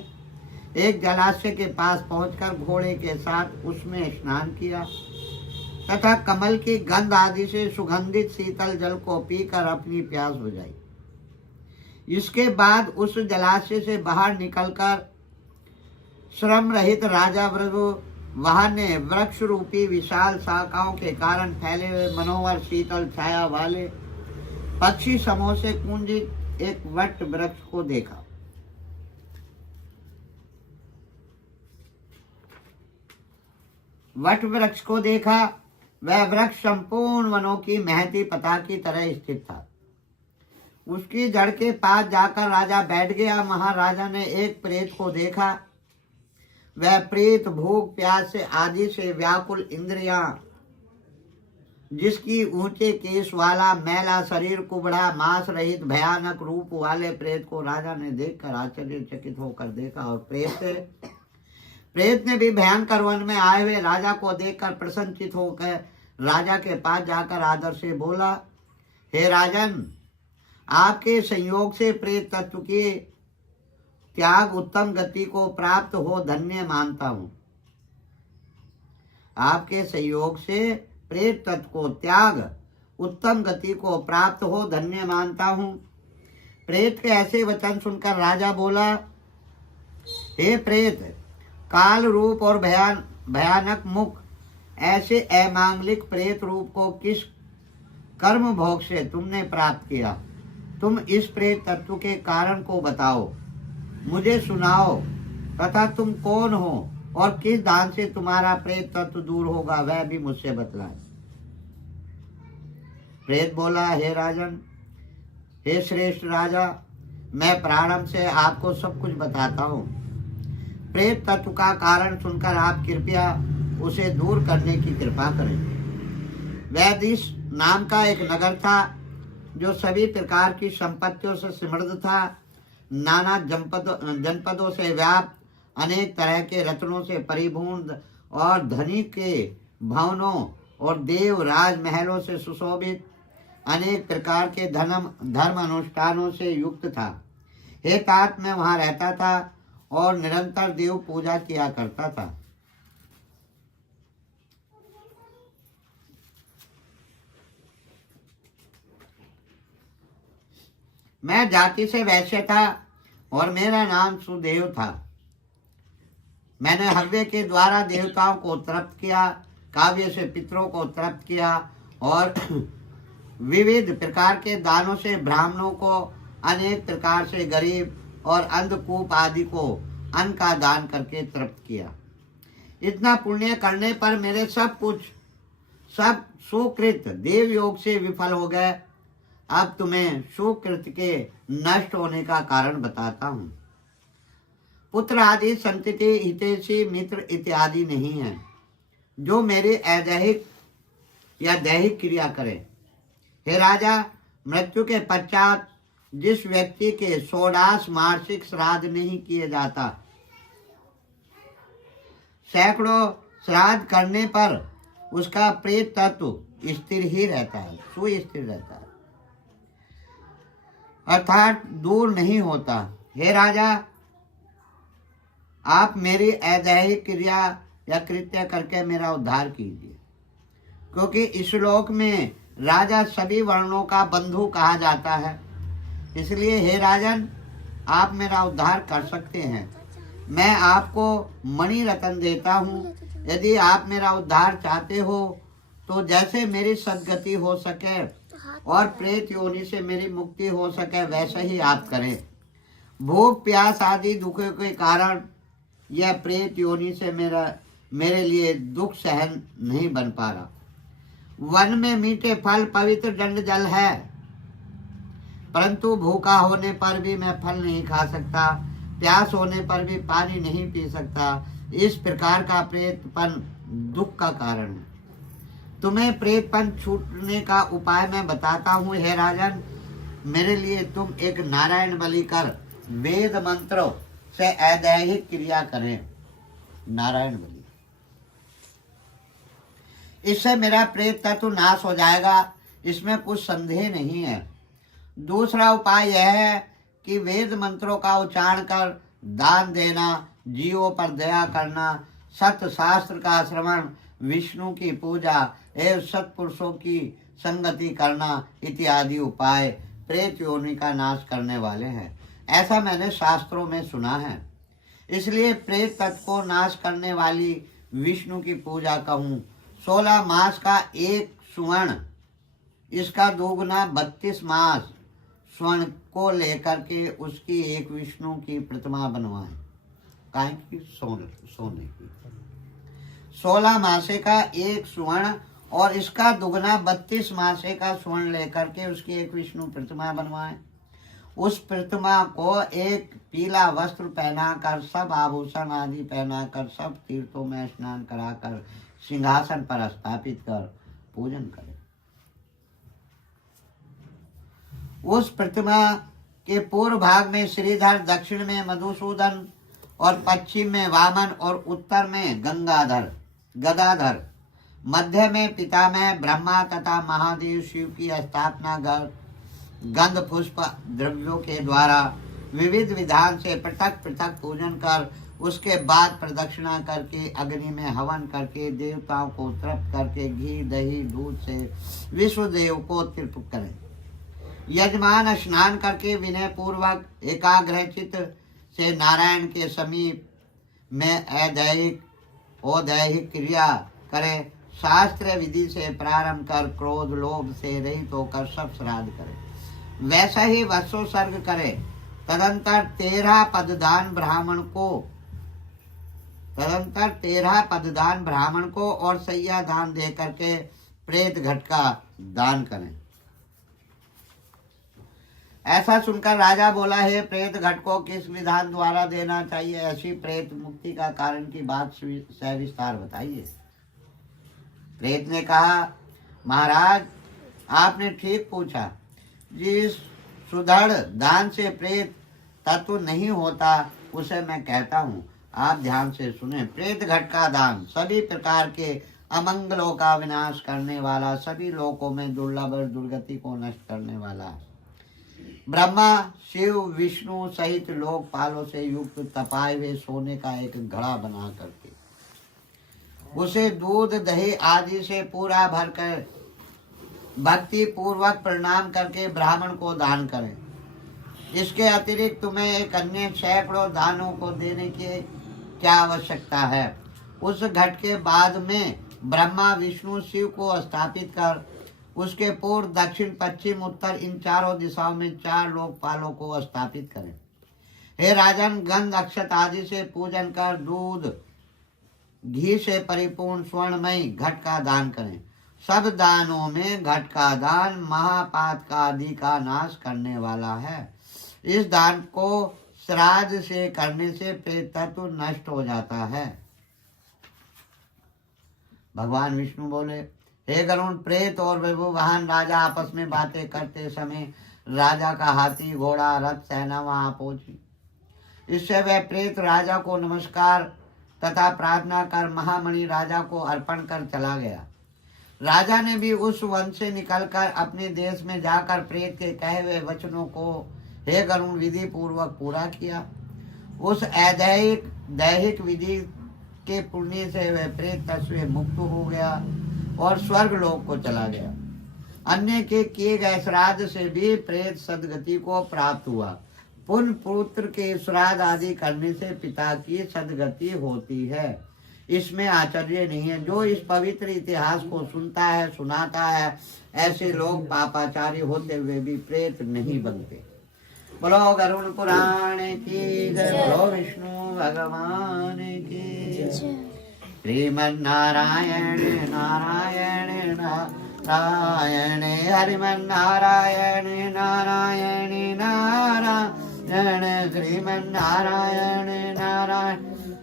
एक जलाशय के पास पहुंचकर घोड़े के साथ उसमें स्नान किया तथा कमल की गंध आदि से सुगंधित शीतल जल को पीकर अपनी प्यास बुझाई। इसके बाद उस जलाशय से बाहर निकलकर श्रम रहित राजा वहां ने वृक्ष रूपी विशाल शाखाओं के कारण फैले हुए मनोहर शीतल छाया वाले पक्षी समूह से कुंजित एक वट वृक्ष को देखा। वट वृक्ष को देखा, वह वृक्ष संपूर्ण वनों की महती पता की तरह स्थित था। उसकी जड़ के पास जाकर राजा बैठ गया। महाराजा ने एक प्रेत को देखा। वह प्रेत भूख प्यास से आदि से व्याकुल इंद्रियां, जिसकी ऊंचे केश वाला मैला शरीर, कुबड़ा मांस रहित भयानक रूप वाले प्रेत को राजा ने देखकर आश्चर्यचकित होकर देखा। और प्रेत ने भी भयंकर वन में आए हुए राजा को देखकर प्रसन्नचित होकर राजा के पास जाकर आदर से बोला, हे राजन, आपके संयोग से प्रेत तत्व के त्याग उत्तम गति को प्राप्त हो धन्य मानता हूँ। आपके संयोग से प्रेत तत्व को त्याग उत्तम गति को प्राप्त हो धन्य मानता हूँ। प्रेत के ऐसे वचन सुनकर राजा बोला, हे प्रेत, काल रूप और भयानक मुख ऐसे अमांगलिक प्रेत रूप को किस कर्म भोग से तुमने प्राप्त किया? तुम इस प्रेत तत्व के कारण को बताओ, मुझे सुनाओ तथा तुम कौन हो और किस दान से तुम्हारा प्रेत तत्व दूर होगा वह भी मुझसे बतलाए। प्रेत बोला, हे राजन, हे श्रेष्ठ राजा, मैं प्रारंभ से आपको सब कुछ बताता हूँ। प्रेत तत्व का कारण सुनकर आप कृपया उसे दूर करने की कृपा करें। वैदिश नाम का एक नगर था जो सभी प्रकार की संपत्तियों से समृद्ध था। नाना जनपदों से व्याप्त, अनेक तरह के रत्नों से परिपूर्ण और धनी के भवनों और देव राजमहलों से सुशोभित, अनेक प्रकार के धर्म अनुष्ठानों से युक्त था। हे तात, मैं वहां रहता था और निरंतर देव पूजा किया करता था। मैं जाति से वैश्य था और मेरा नाम सुदेव था। मैंने हव्य के द्वारा देवताओं को तृप्त किया, काव्य से पितरों को तृप्त किया और विविध प्रकार के दानों से ब्राह्मणों को, अनेक प्रकार से गरीब और अंधकूप आदि को अन्न का दान करके तृप्त किया। इतना पुण्य करने पर मेरे सब सुकृत देव योग से विफल हो गए। अब तुम्हें सुकृत के नष्ट होने का कारण बताता हूँ। पुत्र आदि संतति हितैषी मित्र इत्यादि नहीं है जो मेरी अदैहिक या दैहिक क्रिया करे। हे राजा, मृत्यु के पश्चात जिस व्यक्ति के 16 मासिक श्राद्ध नहीं किए जाता, सैकड़ों श्राद्ध करने पर उसका प्रेत तत्व स्थिर ही रहता है, सुस्थिर रहता है, अर्थात दूर नहीं होता। हे राजा, आप मेरी अदैहिक क्रिया या कृत्य करके मेरा उद्धार कीजिए, क्योंकि इस लोक में राजा सभी वर्णों का बंधु कहा जाता है। इसलिए हे राजन, आप मेरा उद्धार कर सकते हैं। मैं आपको मणि रत्न देता हूँ। यदि आप मेरा उद्धार चाहते हो तो जैसे मेरी सद्गति हो सके और प्रेत योनि से मेरी मुक्ति हो सके, वैसे ही आप करें। भूख प्यास आदि दुखों के कारण यह प्रेत योनि से मेरे लिए दुख सहन नहीं बन पा रहा। वन में मीठे फल पवित्र दंड जल है, परंतु भूखा होने पर भी मैं फल नहीं खा सकता, प्यास होने पर भी पानी नहीं पी सकता। इस प्रकार का प्रेतपन दुख का कारण है। तुम्हें प्रेतपन छूटने का उपाय मैं बताता हूँ। हे राजन, मेरे लिए तुम एक नारायण बलि कर वेद मंत्रों से अदैहिक क्रिया करें। नारायण बलि, इससे मेरा प्रेत तत्व नाश हो जाएगा, इसमें कुछ संदेह नहीं है। दूसरा उपाय यह है कि वेद मंत्रों का उच्चारण कर दान देना, जीवों पर दया करना, सत्य शास्त्र का श्रवण, विष्णु की पूजा एवं सत्पुरुषों की संगति करना इत्यादि उपाय प्रेत योनि का नाश करने वाले हैं। ऐसा मैंने शास्त्रों में सुना है। इसलिए प्रेत तत्व को नाश करने वाली विष्णु की पूजा कहूँ। 16 मास का एक स्वर्ण, इसका दोगुना 32 मास स्वर्ण को लेकर के उसकी एक विष्णु की प्रतिमा बनवाएं। काहे की? सोने की। 16 मासे का एक स्वर्ण और इसका दुगना 32 मासे का स्वर्ण लेकर के उसकी एक विष्णु प्रतिमा बनवाएं। उस प्रतिमा को एक पीला वस्त्र पहनाकर, सब आभूषण आदि पहनाकर, सब तीर्थों में स्नान कराकर सिंहासन पर स्थापित कर पूजन करें। उस प्रतिमा के पूर्व भाग में श्रीधर, दक्षिण में मधुसूदन और पश्चिम में वामन और उत्तर में गदाधर, मध्य में पितामह ब्रह्मा तथा महादेव शिव की स्थापना गंध पुष्प द्रव्यों के द्वारा विविध विधान से पृथक पृथक पूजन कर उसके बाद प्रदक्षिणा करके अग्नि में हवन करके देवताओं को तृप्त करके घी दही दूध से विश्वदेव को तृप्त करें। यजमान स्नान करके विनय पूर्वक एकाग्र चित्त से नारायण के समीप में अदैहिक क्रिया करें। शास्त्र विधि से प्रारंभ कर क्रोध लोभ से रहित होकर सब श्राद्ध करें। वैसा ही वत्सोत्सर्ग करे। तदंतर 13 पददान ब्राह्मण को और सैया दान दे करके प्रेत घट का दान करें। ऐसा सुनकर राजा बोला, है प्रेत घट को किस विधान द्वारा देना चाहिए? ऐसी प्रेत मुक्ति का कारण की बात सविस्तार बताइए। प्रेत ने कहा, महाराज आपने ठीक पूछा। जिस सुदृढ़ दान से प्रेत तत्व नहीं होता उसे मैं कहता हूँ, आप ध्यान से सुने। प्रेत घट का दान सभी प्रकार के अमंगलों का विनाश करने वाला, सभी लोकों में दुर्लभ और दुर्गति को नष्ट करने वाला। ब्रह्मा शिव विष्णु सहित लोकपालों से युक्त तपाए हुए सोने का एक घड़ा बना करके उसे दूध दही आदि से पूरा भरकर भक्ति पूर्वक प्रणाम करके ब्राह्मण को दान करें। इसके अतिरिक्त तुम्हें एक अन्य सैकड़ों दानों को देने की क्या आवश्यकता है? उस घट के बाद में ब्रह्मा विष्णु शिव को स्थापित कर उसके पूर्व दक्षिण पश्चिम उत्तर इन चारों दिशाओं में 4 लोकपालों को स्थापित करें। हे राजन, गंध अक्षत आदि से पूजन कर दूध घी से परिपूर्ण स्वर्णमयी घट का दान करें। सब दानों में घट का दान महापात का आदि का नाश करने वाला है। इस दान को श्राद्ध से करने से प्रेत तत्व नष्ट हो जाता है। भगवान विष्णु बोले, हे गरुण, प्रेत और विभुवाहन राजा आपस में बातें करते समय राजा का हाथी घोड़ा रथ सेना वहां पहुंची। इससे वह प्रेत राजा को नमस्कार तथा प्रार्थना कर महामणि राजा को अर्पण कर चला गया। राजा ने भी उस वन से निकलकर अपने देश में जाकर प्रेत के कहे हुए वचनों को हे गरुण विधि पूर्वक पूरा किया। उस दैहिक विधि के पुण्य से वह प्रेत तत्व मुक्त हो गया और स्वर्ग लोक को चला गया। अन्य के किए गए श्राद्ध से भी प्रेत सदगति को प्राप्त हुआ। पुण्य पुत्र के श्राद्ध आदि करने से पिता की सदगति होती है, इसमें आश्चर्य नहीं है। जो इस पवित्र इतिहास को सुनता है सुनाता है, ऐसे लोग पापाचारी होते हुए भी प्रेत नहीं बनते। बोलो गरुड़ पुराण की जय, बोलो विष्णु भगवान की जय। श्रीमन्नारायण नारायण नारायण, हरिमन्नारायण नारायण नारायण, श्रीमन्नारायण नारायण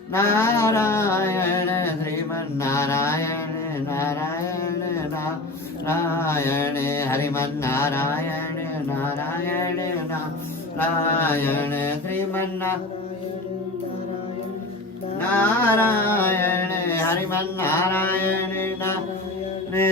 नारायण, श्रीमन्नारायण नारायण नारायण, हरिमन्नारायण नारायण नारायण, श्रीमन्नारायण हरिमन्नारायण नारायण,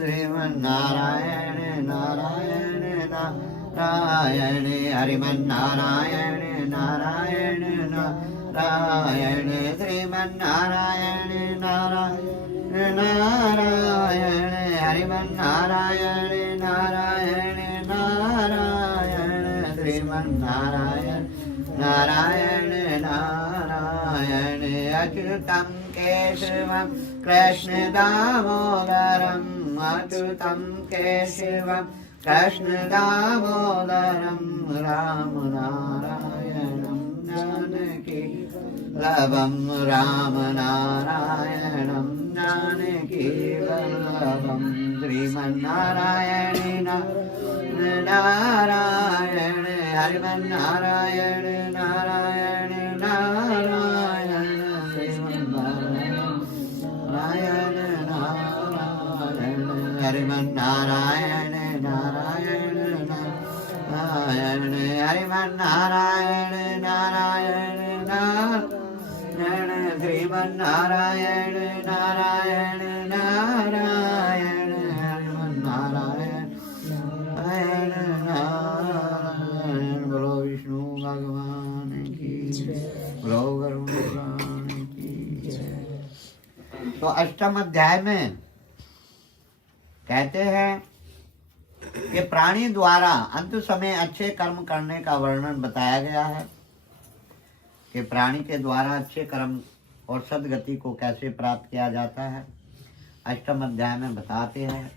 श्रीमन्नारायण नारायण नारायण, हरिमन्नारायण नारायण नारायण, श्रीमन्नारायण नारायण नारायण, हरिमन्नारायण नारायण नारायण, श्रीमन्नारायण नारायण नारायण, अच्युतं केशवं कृष्ण दामोदरं, अच्युतं केशवं कृष्ण दामोदरं, राम नारायणं जानकी वल्लभं, राम नारायणं जानकी वल्लभं, श्रीमन्नारायण नारायण, हरिमन्नारायण नारायण नारायण, श्रीमन्नारायण नारायण, हरिमन्नारायण नारायण नारायण, हरिमन्नारायण नारायण नारायण, श्रीमन्नारायण नारायण नारायण, हरिमन्नारायण नारायण। बोलो विष्णु भगवान की जय, बोलो गरुड़ पुराण की जय। तो अष्टम अध्याय में कहते हैं कि प्राणी द्वारा अंत समय अच्छे कर्म करने का वर्णन बताया गया है कि प्राणी के द्वारा अच्छे कर्म और सदगति को कैसे प्राप्त किया जाता है। अष्टम अध्याय में बताते हैं।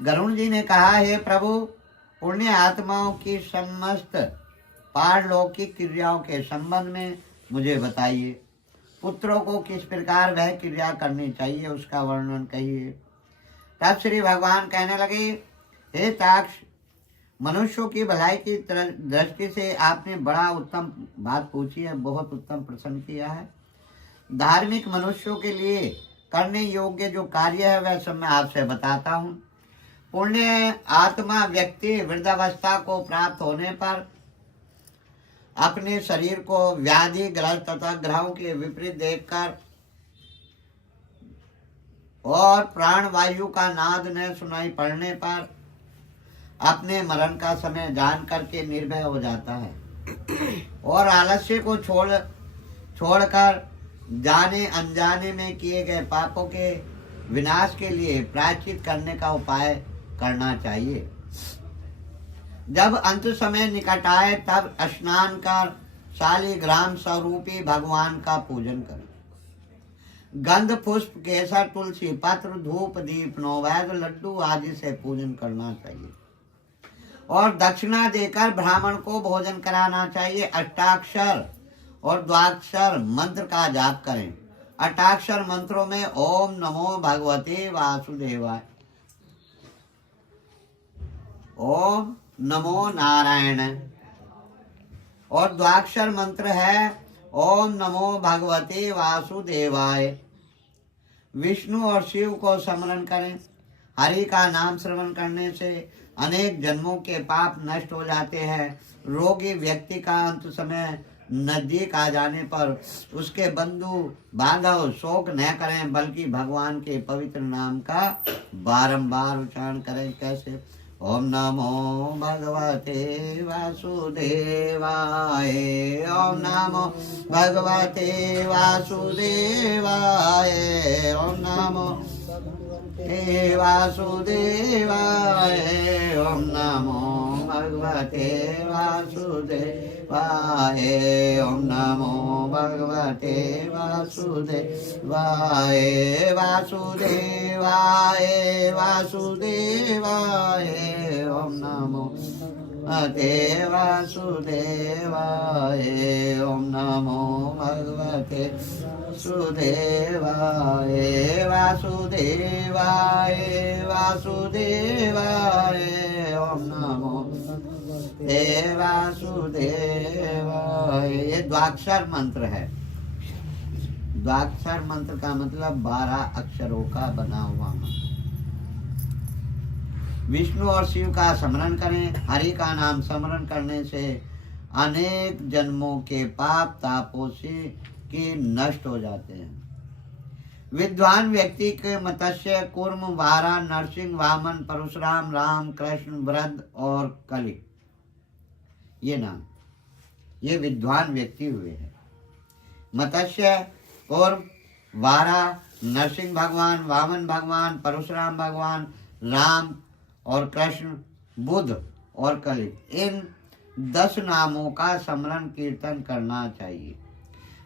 गरुण जी ने कहा, हे प्रभु, पुण्य आत्माओं की समस्त पारलौकिक क्रियाओं के संबंध में मुझे बताइए। पुत्रों को किस प्रकार वह क्रिया करनी चाहिए उसका वर्णन कहिए। तब श्री भगवान कहने लगे, हे ताक्ष, मनुष्यों की भलाई की दृष्टि से आपने बड़ा उत्तम बात पूछी है, बहुत उत्तम प्रश्न किया है। धार्मिक मनुष्यों के लिए करने योग्य जो कार्य है वह सब मैं आपसे बताता हूँ। पुण्य आत्मा व्यक्ति वृद्धावस्था को प्राप्त होने पर अपने शरीर को व्याधि ग्रस्त तथा ग्रहों के विपरीत देखकर और प्राण वायु का नाद न सुनाई पड़ने पर अपने मरण का समय जान करके निर्भय हो जाता है और आलस्य को छोड़कर जाने अनजाने में किए गए पापों के विनाश के लिए प्रायश्चित करने का उपाय करना चाहिए। जब अंत समय निकट आए तब स्नान कर शालिग्राम स्वरूपी भगवान का पूजन करें। गंध पुष्प केसर तुलसी पत्र धूप दीप नौवेद लड्डू आदि से पूजन करना चाहिए। और दक्षिणा देकर ब्राह्मण को भोजन कराना चाहिए। अष्टाक्षर और द्वाक्षर मंत्र का जाप करें। अष्टाक्षर मंत्रों में ओम नमो भगवते वासुदेवाय, ओम नमो नारायण, और द्वाक्षर मंत्र है ओम नमो भगवते वासुदेवाय। विष्णु और शिव को स्मरण करें। हरि का नाम श्रवण करने से अनेक जन्मों के पाप नष्ट हो जाते हैं। रोगी व्यक्ति का अंत समय नजदीक आ जाने पर उसके बंधु बांधव शोक न करें, बल्कि भगवान के पवित्र नाम का बारंबार उच्चारण करें। कैसे? ओम नमो भगवते वासुदेवाय, ओम नमो भगवते वासुदेवाय, ओम नमो हे वासुदेवाय, ओम नमो भगवते वासुदेवाय, ओम नमो भगवते वासुदेवाय, वासुदेवाय वासुदेवाय, ओम नमो भगवते वासुदेवाय, ओम नमो भगवते वासुदेवाय, वासुदेवाय वासुदेवाय, ओम नमो भगवते वासुदेवाय। ये द्वाक्षर मंत्र है। द्वाक्षर मंत्र का मतलब 12 अक्षरों का बना हुआ मंत्र। विष्णु और शिव का स्मरण करें। हरि का नाम स्मरण करने से अनेक जन्मों के पाप तापों से के नष्ट हो जाते हैं। विद्वान व्यक्ति के मत्स्य, कूर्म, वारा, नरसिंह, वामन, परशुराम, राम, कृष्ण, वृद्ध और कलि, ये नाम, ये विद्वान व्यक्ति हुए हैं। मत्स्य, कूर्म, वारा, नरसिंह भगवान, वामन भगवान, परशुराम भगवान, राम और कृष्ण, बुद्ध और कलि, इन 10 नामों का स्मरण कीर्तन करना चाहिए।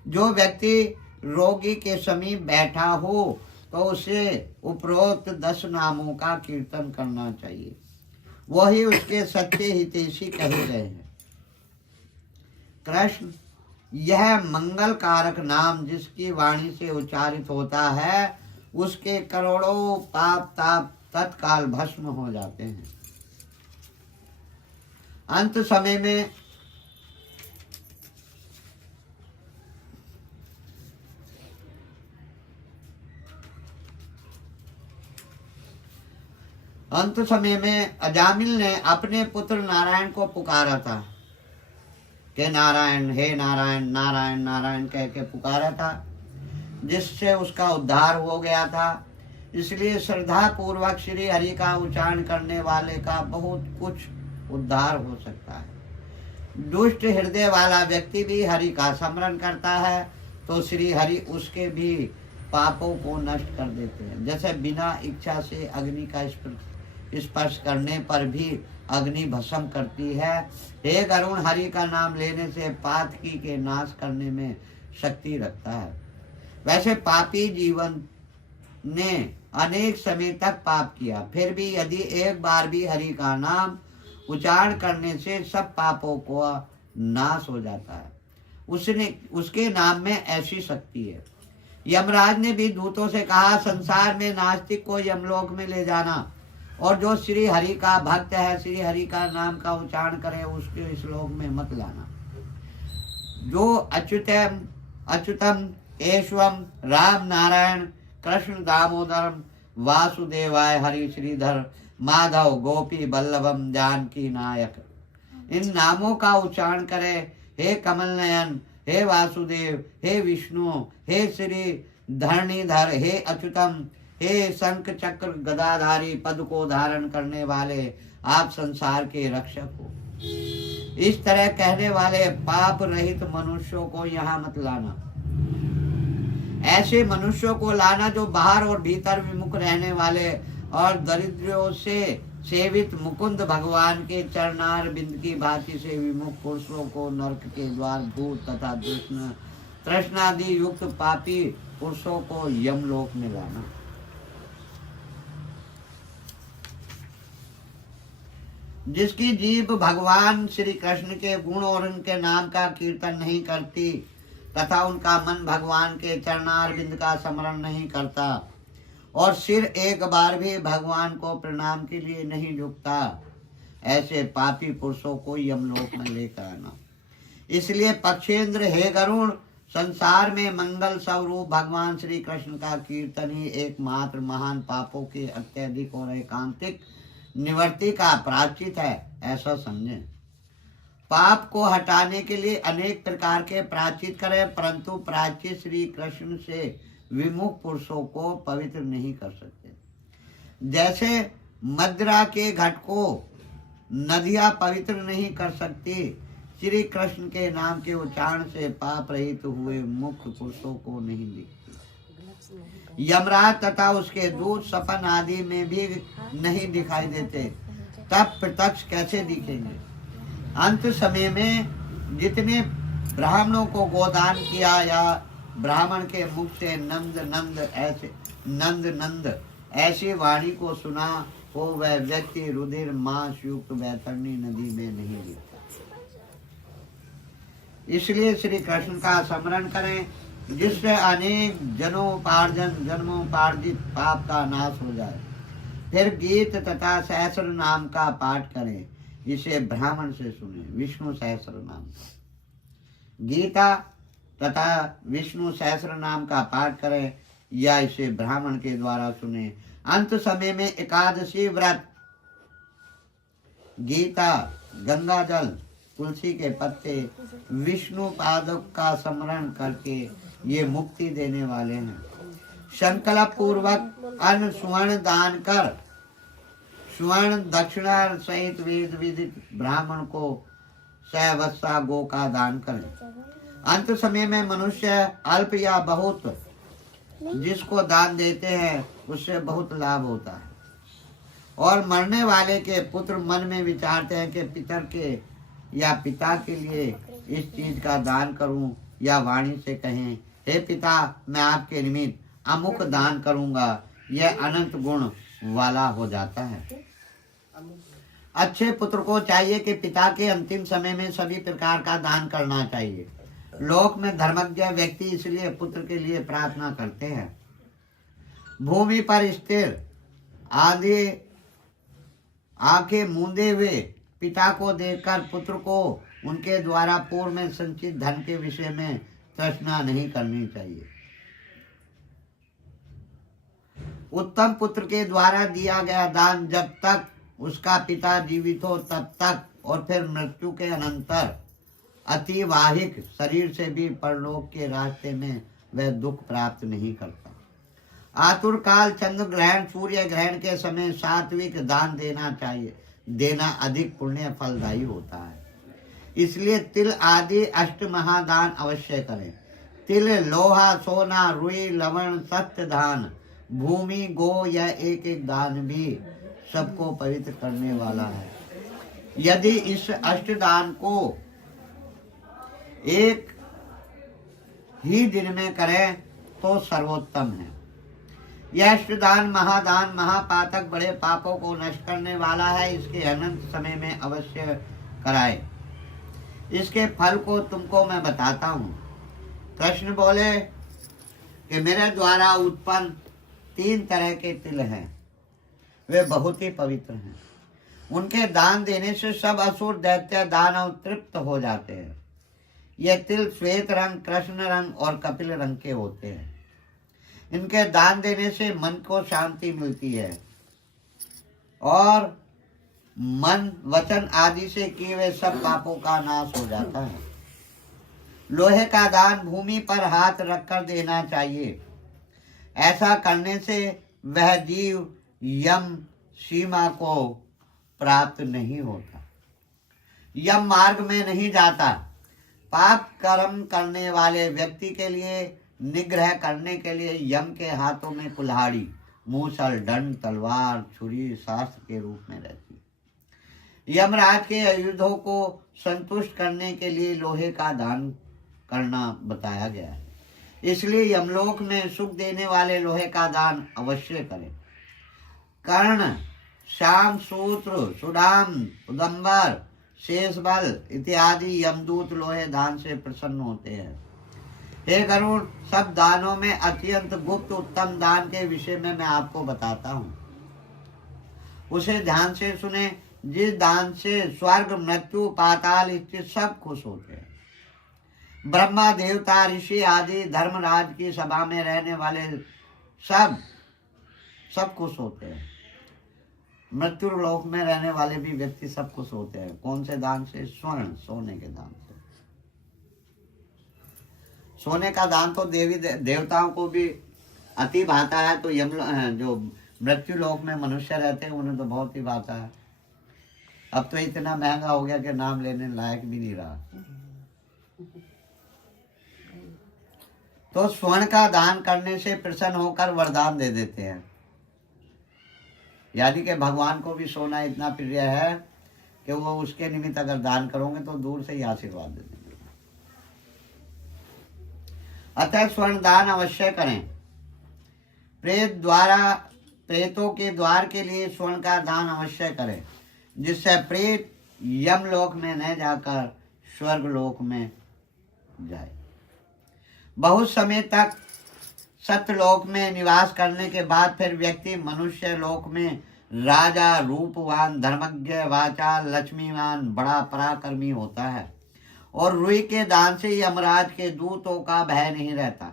जो व्यक्ति रोगी के समीप बैठा हो तो उसे उपरोक्त 10 नामों का कीर्तन करना चाहिए। वही उसके सच्चे हितैषी कहे गए हैं। कृष्ण, यह मंगल कारक नाम जिसकी वाणी से उच्चारित होता है, उसके करोड़ों पाप ताप तत्काल भस्म हो जाते हैं। अंत समय में अजामिल ने अपने पुत्र नारायण को पुकारा था कि नारायण, हे नारायण, नारायण नारायण कह के पुकारा था, जिससे उसका उद्धार हो गया था। इसलिए श्रद्धा पूर्वक श्री हरि का उच्चारण करने वाले का बहुत कुछ उद्धार हो सकता है। दुष्ट हृदय वाला व्यक्ति भी हरि का स्मरण करता है तो श्री हरि उसके भी पापों को नष्ट कर देते हैं। जैसे बिना इच्छा से अग्नि का स्पर्श करने पर भी अग्नि भस्म करती है। हे गरुण, हरि का नाम लेने से पातकी के नाश करने में शक्ति रखता है। वैसे पापी जीवन ने अनेक समय तक पाप किया, फिर भी यदि एक बार भी हरि का नाम उच्चारण करने से सब पापों को नाश हो जाता है। उसके नाम में ऐसी शक्ति है। यमराज ने भी दूतों से कहा, संसार में नास्तिक को यमलोक में ले जाना, और जो श्री हरि का भक्त है, श्री हरि का नाम का उच्चारण करे, उसके इस लोक में मत लाना। जो अच्युतम एश्वम राम नारायण कृष्ण दामोदरम वासुदेवाय हरि श्रीधर माधव गोपी बल्लभम जानकी नायक, इन नामों का उच्चारण करे। हे कमल नयन, हे वासुदेव, हे विष्णु, हे श्री धरणीधर, हे अच्युतम, हे शंख चक्र गदाधारी, पद को धारण करने वाले, आप संसार के रक्षक हो। इस तरह कहने वाले पाप रहित मनुष्यों को यहाँ मत लाना। ऐसे मनुष्यों को लाना जो बाहर और भीतर विमुख रहने वाले और दरिद्रों से सेवित मुकुंद भगवान के चरणार बिंद की भांति से विमुख पुरुषों को नरक के द्वार भूत तथा तृष्णादि युक्त पापी पुरुषों को यमलोक में लाना। जिसकी जीभ भगवान श्री कृष्ण के गुण और उनके नाम का कीर्तन नहीं करती तथा उनका मन भगवान के चरणारविंद का स्मरण नहीं करता और सिर एक बार भी भगवान को प्रणाम के लिए नहीं झुकता, ऐसे पापी पुरुषों को यमलोक में लेकर आना। इसलिए पक्षेंद्र, हे गरुण, संसार में मंगल स्वरूप भगवान श्री कृष्ण का कीर्तन ही एकमात्र महान पापों के अत्यधिक और एकांतिक निवृत्ति का प्रायश्चित है, ऐसा समझें। पाप को हटाने के लिए अनेक प्रकार के प्रायश्चित करें, परंतु प्रायश्चित श्री कृष्ण से विमुख पुरुषों को पवित्र नहीं कर सकते। जैसे मदिरा के घट को नदियां पवित्र नहीं कर सकती, श्री कृष्ण के नाम के उच्चारण से पाप रहित हुए मुक्त पुरुषों को नहीं दिखती। यमराज तथा उसके दूत सपन आदि में भी नहीं दिखाई देते, तब प्रत्यक्ष कैसे दिखेंगे? अंत समय में जितने ब्राह्मणों को गोदान किया या ब्राह्मण के मुख से नंद ऐसी वाणी को सुना हो, वह व्यक्ति रुधिर मांस युक्त वैतरणी नदी में नहीं दिखता। इसलिए श्री कृष्ण का स्मरण करें, जिससे अनेक जन्मोपार्जित पाप का नाश हो जाए। फिर गीत तथा सहस्र नाम का पाठ करें, इसे ब्राह्मण से सुने। विष्णु सहस्र नाम, गीता तथा विष्णु सहस्र नाम का पाठ करें या इसे ब्राह्मण के द्वारा सुने। अंत समय में एकादशी व्रत, गीता, गंगा जल, तुलसी के पत्ते, विष्णु पादक का स्मरण करके ये मुक्ति देने वाले हैं। संकल्प पूर्वक अन्न स्वर्ण दान कर स्वर्ण दक्षिणा सहित वेद विदित ब्राह्मण को सहवत्सा गो का दान करें। अंत समय में मनुष्य अल्प या बहुत जिसको दान देते हैं उससे बहुत लाभ होता है। और मरने वाले के पुत्र मन में विचारते हैं कि पितर के या पिता के लिए इस चीज का दान करूं, या वाणी से कहें, हे पिता, मैं आपके निमित्त अमुक दान करूंगा, यह अनंत गुण वाला हो जाता है। अच्छे पुत्र को चाहिए कि पिता के अंतिम समय में सभी प्रकार का दान करना चाहिए। लोक में धर्मज्ञ व्यक्ति इसलिए पुत्र के लिए प्रार्थना करते हैं। भूमि पर स्थिर आधे आंखें मूंदे हुए पिता को देखकर पुत्र को उनके द्वारा पूर्व में संचित धन के विषय में तृष्णा नहीं करनी चाहिए। उत्तम पुत्र के द्वारा दिया गया दान जब तक उसका पिता जीवित हो तब तक, और फिर मृत्यु के अनंतर अतिवाहिक शरीर से भी परलोक के रास्ते में वह दुख प्राप्त नहीं करता। आतुर काल, चंद्र ग्रहण, सूर्य ग्रहण के समय सात्विक दान देना चाहिए। देना अधिक पुण्य फलदायी होता है। इसलिए तिल आदि अष्ट महादान अवश्य करें। तिल, लोहा, सोना, रुई, लवण, सत्य दान, भूमि, गो, यह एक एक दान भी सबको पवित्र करने वाला है। यदि इस अष्टदान को एक ही दिन में करें तो सर्वोत्तम है। यह अष्टदान महादान महापातक बड़े पापों को नष्ट करने वाला है। इसके अनंत समय में अवश्य कराए। इसके फल को तुमको मैं बताता हूँ। कृष्ण बोले कि मेरे द्वारा उत्पन्न 3 तरह के तिल हैं, वे बहुत ही पवित्र हैं। उनके दान देने से सब असुर, दैत्य, दानव तृप्त हो जाते हैं। ये तिल श्वेत रंग, कृष्ण रंग और कपिल रंग के होते हैं। इनके दान देने से मन को शांति मिलती है और मन, वचन आदि से किए हुए सब पापों का नाश हो जाता है। लोहे का दान भूमि पर हाथ रखकर देना चाहिए। ऐसा करने से वह जीव यम सीमा को प्राप्त नहीं होता, यम मार्ग में नहीं जाता। पाप कर्म करने वाले व्यक्ति के लिए निग्रह करने के लिए यम के हाथों में कुल्हाड़ी, मूसल, दंड, तलवार, छुरी शास्त्र के रूप में रहती है। यमराज के आयुधों को संतुष्ट करने के लिए लोहे का दान करना बताया गया है। इसलिए यमलोक में सुख देने वाले लोहे का दान अवश्य करें। कर्ण, श्याम सूत्र सुदाम उदम्बर शेष बल इत्यादि यमदूत लोहे दान से प्रसन्न होते हैं। हे गरुड़, सब दानों में अत्यंत गुप्त उत्तम दान के विषय में मैं आपको बताता हूँ, उसे ध्यान से सुने। जिस दान से स्वर्ग मृत्यु पाताल स्थित सब खुश होते हैं। ब्रह्मा देवता ऋषि आदि धर्मराज की सभा में रहने वाले सब खुश होते हैं। मृत्यु लोक में रहने वाले भी व्यक्ति सब खुश होते हैं। कौन से दान से? स्वर्ण, सोने के दान से। सोने का दान तो देवी देवताओं को भी अति भाता है, तो जो मृत्यु लोक में मनुष्य रहते हैं उन्हें तो बहुत ही भाता है। अब तो इतना महंगा हो गया कि नाम लेने लायक भी नहीं रहा। तो स्वर्ण का दान करने से प्रसन्न होकर वरदान दे देते हैं। यानी कि भगवान को भी सोना इतना प्रिय है कि वो उसके निमित्त अगर दान करोगे तो दूर से ही आशीर्वाद दे देंगे। अतः स्वर्ण दान अवश्य करें। प्रेतों के द्वार के लिए स्वर्ण का दान अवश्य करें, जिससे प्रेत यमलोक में न जाकर स्वर्ग लोक में जाए। बहुत समय तक सत्यलोक में निवास करने के बाद फिर व्यक्ति मनुष्य लोक में राजा, रूपवान, धर्मज्ञ, वाचाल, लक्ष्मीवान, बड़ा पराक्रमी होता है। और रुई के दान से यमराज के दूतों का भय नहीं रहता।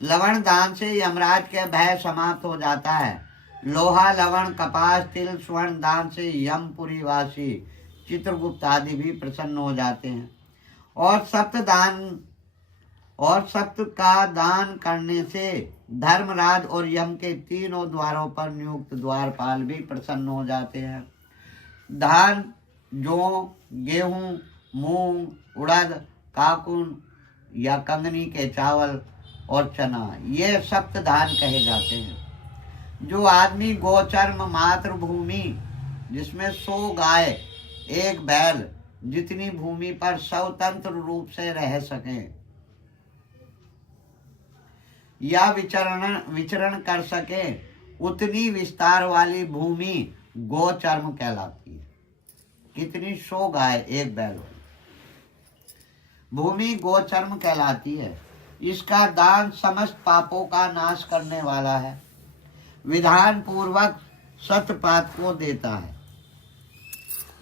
लवण दान से यमराज के भय समाप्त हो जाता है। लोहा, लवण, कपास, तिल, स्वर्ण दान से यमपुरी वासी चित्रगुप्त आदि भी प्रसन्न हो जाते हैं। और सप्त का दान करने से धर्मराज और यम के तीनों द्वारों पर नियुक्त द्वारपाल भी प्रसन्न हो जाते हैं। धान, जौ, गेहूं, मूंग, उड़द, काकुन या कंगनी के चावल और चना, ये सप्त दान कहे जाते हैं। जो आदमी गोचर्म मातृभूमि जिसमें 100 गाय, 1 बैल जितनी भूमि पर स्वतंत्र रूप से रह सके या विचरण कर सके, उतनी विस्तार वाली भूमि गोचर्म कहलाती है। कितनी? 100 गाय, 1 बैल भूमि गोचर्म कहलाती है। इसका दान समस्त पापों का नाश करने वाला है। विधान पूर्वक सतपात को देता है।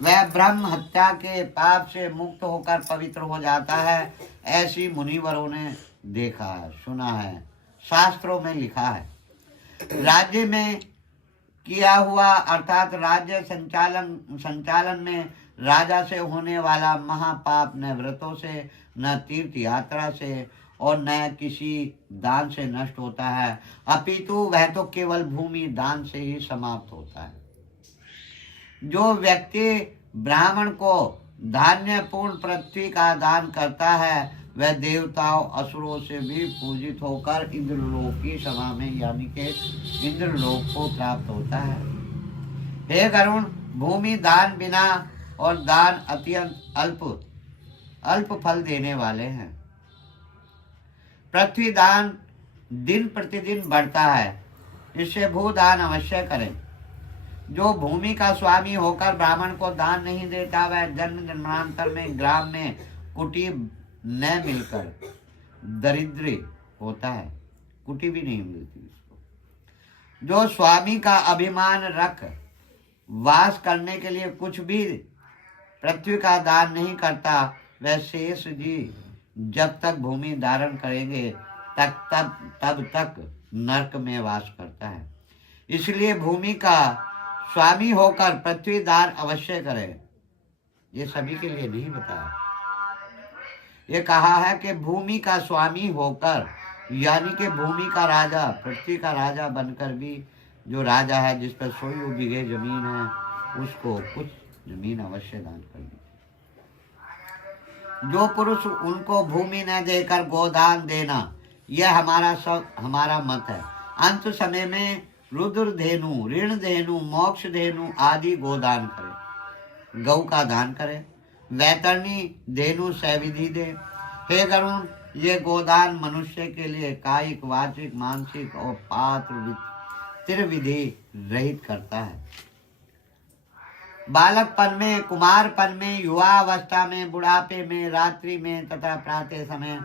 वह ब्रह्म हत्या के पाप से मुक्त होकर पवित्र हो जाता है। ऐसी मुनिवरों ने देखा है, सुना है, शास्त्रों में लिखा है। राज्य में किया हुआ अर्थात राज्य संचालन में राजा से होने वाला महापाप न व्रतों से, न तीर्थ यात्रा से और न किसी दान से नष्ट होता है, अपितु वह तो केवल भूमि दान से ही समाप्त होता है। जो व्यक्ति ब्राह्मण को धान्यपूर्ण पृथ्वी का दान करता है, वह देवताओं असुरों से भी पूजित होकर इंद्रलोक की सभा में यानी कि इंद्रलोक को प्राप्त होता है। हे गरुण, भूमि दान बिना और दान अत्यंत अल्प फल देने वाले हैं। पृथ्वी दान दिन प्रतिदिन बढ़ता है, इससे भूदान अवश्य करें। जो भूमि का स्वामी होकर ब्राह्मण को दान नहीं देता, वह जन्म जन्मांतर में ग्राम में कुटी न मिलकर दरिद्र होता है। कुटी भी नहीं मिलती उसको। जो स्वामी का अभिमान रख वास करने के लिए कुछ भी पृथ्वी का दान नहीं करता, वह शेष जी जब तक भूमि धारण करेंगे तब तक नरक में वास करता है। इसलिए भूमि का स्वामी होकर पृथ्वी दान अवश्य करें। ये सभी के लिए नहीं बताया। ये कहा है कि भूमि का स्वामी होकर, यानी कि भूमि का राजा, पृथ्वी का राजा बनकर भी जो राजा है जिस पर 100 बीघे जमीन है, उसको कुछ जमीन अवश्य दान करनी। जो पुरुष उनको भूमि न देकर गोदान देना, यह हमारा मत है। अंत समय में रुद्र धेनु, ऋण धेनु, मोक्ष धेनु आदि गोदान करे। गौ का दान करे। वैतरणी धेनु सैविधि दे। हे गरुण, ये गोदान मनुष्य के लिए कायिक, वाचिक, मानसिक और त्रिविधि रहित करता है। बालकपन में, कुमारपन में, युवावस्था में, बुढ़ापे में, रात्रि में तथा प्रातः समय,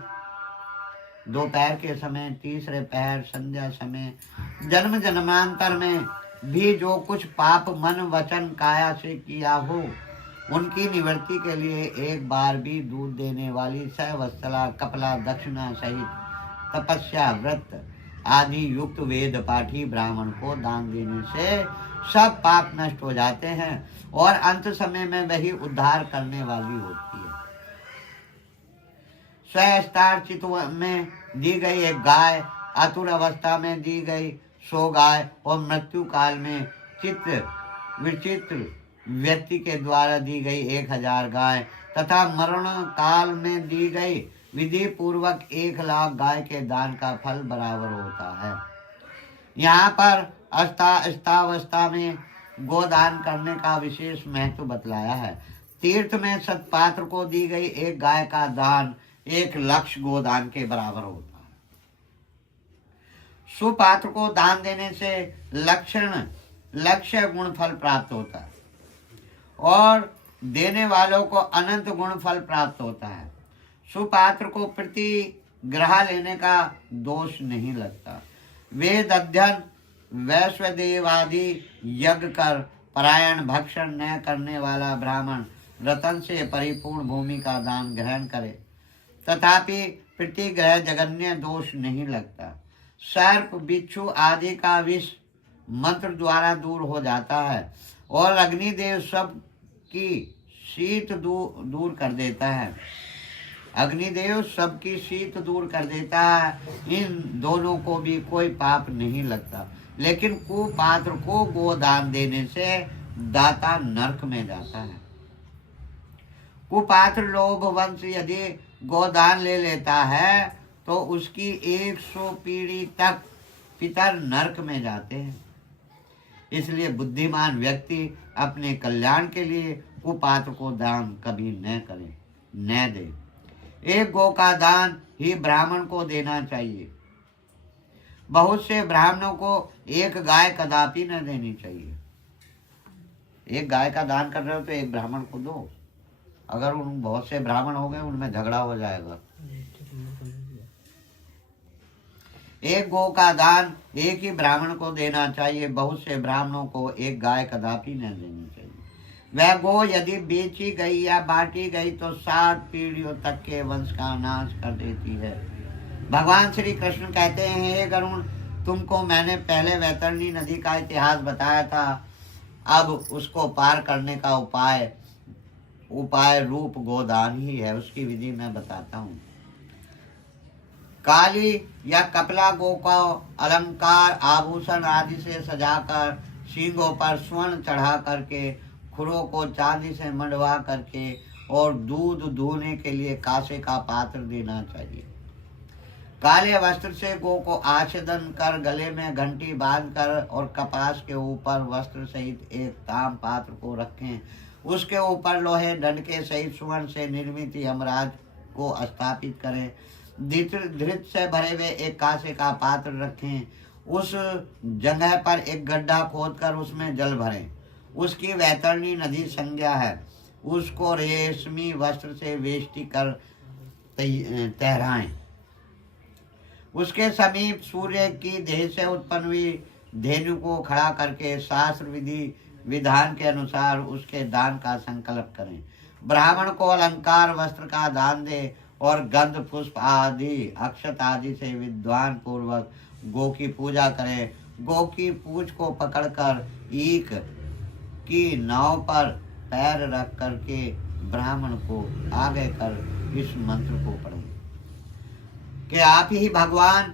दोपहर के समय, तीसरे पहर, संध्या समय, जन्म जन्मांतर में भी जो कुछ पाप मन वचन काया से किया हो, उनकी निवृत्ति के लिए एक बार भी दूध देने वाली सहवत्सला, कपला, दक्षिणा सहित तपस्या, व्रत आदि युक्त वेद पाठी ब्राह्मण को दान देने से सब पाप नष्ट हो जाते हैं और अंत समय में वही उद्धार करने वाली होती है। स्वस्तार्चित में दी गई एक गाय, आतुर अवस्था में दी गई 100 गाय और मृत्यु काल में चित्र विचित्र व्यक्ति के द्वारा दी गई 1000 गाय तथा मरण काल में दी गई विधि पूर्वक 1,00,000 गाय के दान का फल बराबर होता है। यहाँ पर अस्तावस्था में गोदान करने का विशेष महत्व बतलाया है। तीर्थ में सतपात्र को दी गई 1 गाय का दान 1 लक्ष गोदान के बराबर होता है। सुपात्र को दान देने से लक्ष्य गुण फल प्राप्त होता है और देने वालों को अनंत गुण फल प्राप्त होता है। सुपात्र को प्रति ग्रह लेने का दोष नहीं लगता। वेद अध्ययन, वैश्वदेवादि यज्ञ कर परायण भक्षण न करने वाला ब्राह्मण रतन से परिपूर्ण भूमि का दान ग्रहण करे, तथापि प्रतिग्रह जगन्य दोष नहीं लगता। सर्प, बिच्छू आदि का विष मंत्र द्वारा दूर हो जाता है और अग्निदेव सब की शीत दूर कर देता है। अग्निदेव सबकी शीत दूर कर देता है। इन दोनों को भी कोई पाप नहीं लगता, लेकिन कुपात्र को गोदान देने से दाता नरक में जाता है। कुपात्र लोभ वंश यदि गोदान ले लेता है तो उसकी 100 पीढ़ी तक पितर नरक में जाते हैं। इसलिए बुद्धिमान व्यक्ति अपने कल्याण के लिए कुपात्र को दान कभी न करे, न दे। 1 गौ का दान ही ब्राह्मण को देना चाहिए। बहुत से ब्राह्मणों को 1 गाय कदापि न देनी चाहिए। 1 गाय का दान कर रहे हो तो 1 ब्राह्मण को दो। अगर उन बहुत से ब्राह्मण हो गए, उनमें झगड़ा हो जाएगा। 1 गौ का दान 1 ही ब्राह्मण को देना चाहिए। बहुत से ब्राह्मणों को 1 गाय कदापि न देनी चाहिए। वह गौ यदि बेची गई या बांटी गई तो 7 पीढ़ियों तक के वंश का नाश कर देती है। भगवान श्री कृष्ण कहते हैं, हे गरुण, तुमको मैंने पहले वैतरणी नदी का इतिहास बताया था। अब उसको पार करने का उपाय रूप गोदान ही है। उसकी विधि मैं बताता हूँ। काली या कपला गौ को अलंकार, आभूषण आदि से सजाकर, सींगों पर स्वर्ण चढ़ा करके, खुरों को चांदी से मंडवा करके और दूध दूहने के लिए कांसे का पात्र देना चाहिए। काले वस्त्र से गौ को आच्छादन कर, गले में घंटी बांधकर और कपास के ऊपर वस्त्र सहित 1 ताम पात्र को रखें। उसके ऊपर लोहे डंडके सहित स्वर्ण से निर्मित यमराज को स्थापित करें। धृत से भरे हुए 1 कांसे का पात्र रखें। उस जगह पर एक गड्ढा खोदकर उसमें जल भरें। उसकी वैतरणी नदी संज्ञा है। उसको रेशमी वस्त्र से वेष्टि कर तहराएं। उसके समीप सूर्य की देह से उत्पन्न हुई धेनु को खड़ा करके शास्त्र विधि विधान के अनुसार उसके दान का संकल्प करें। ब्राह्मण को अलंकार वस्त्र का दान दे और गंध पुष्प आदि अक्षत आदि से विद्वान पूर्वक गौ की पूजा करें। गौ की पूंछ को पकड़कर ईख की नाव पर पैर रख करके ब्राह्मण को आगे कर इस मंत्र को पढ़ें कि आप ही भगवान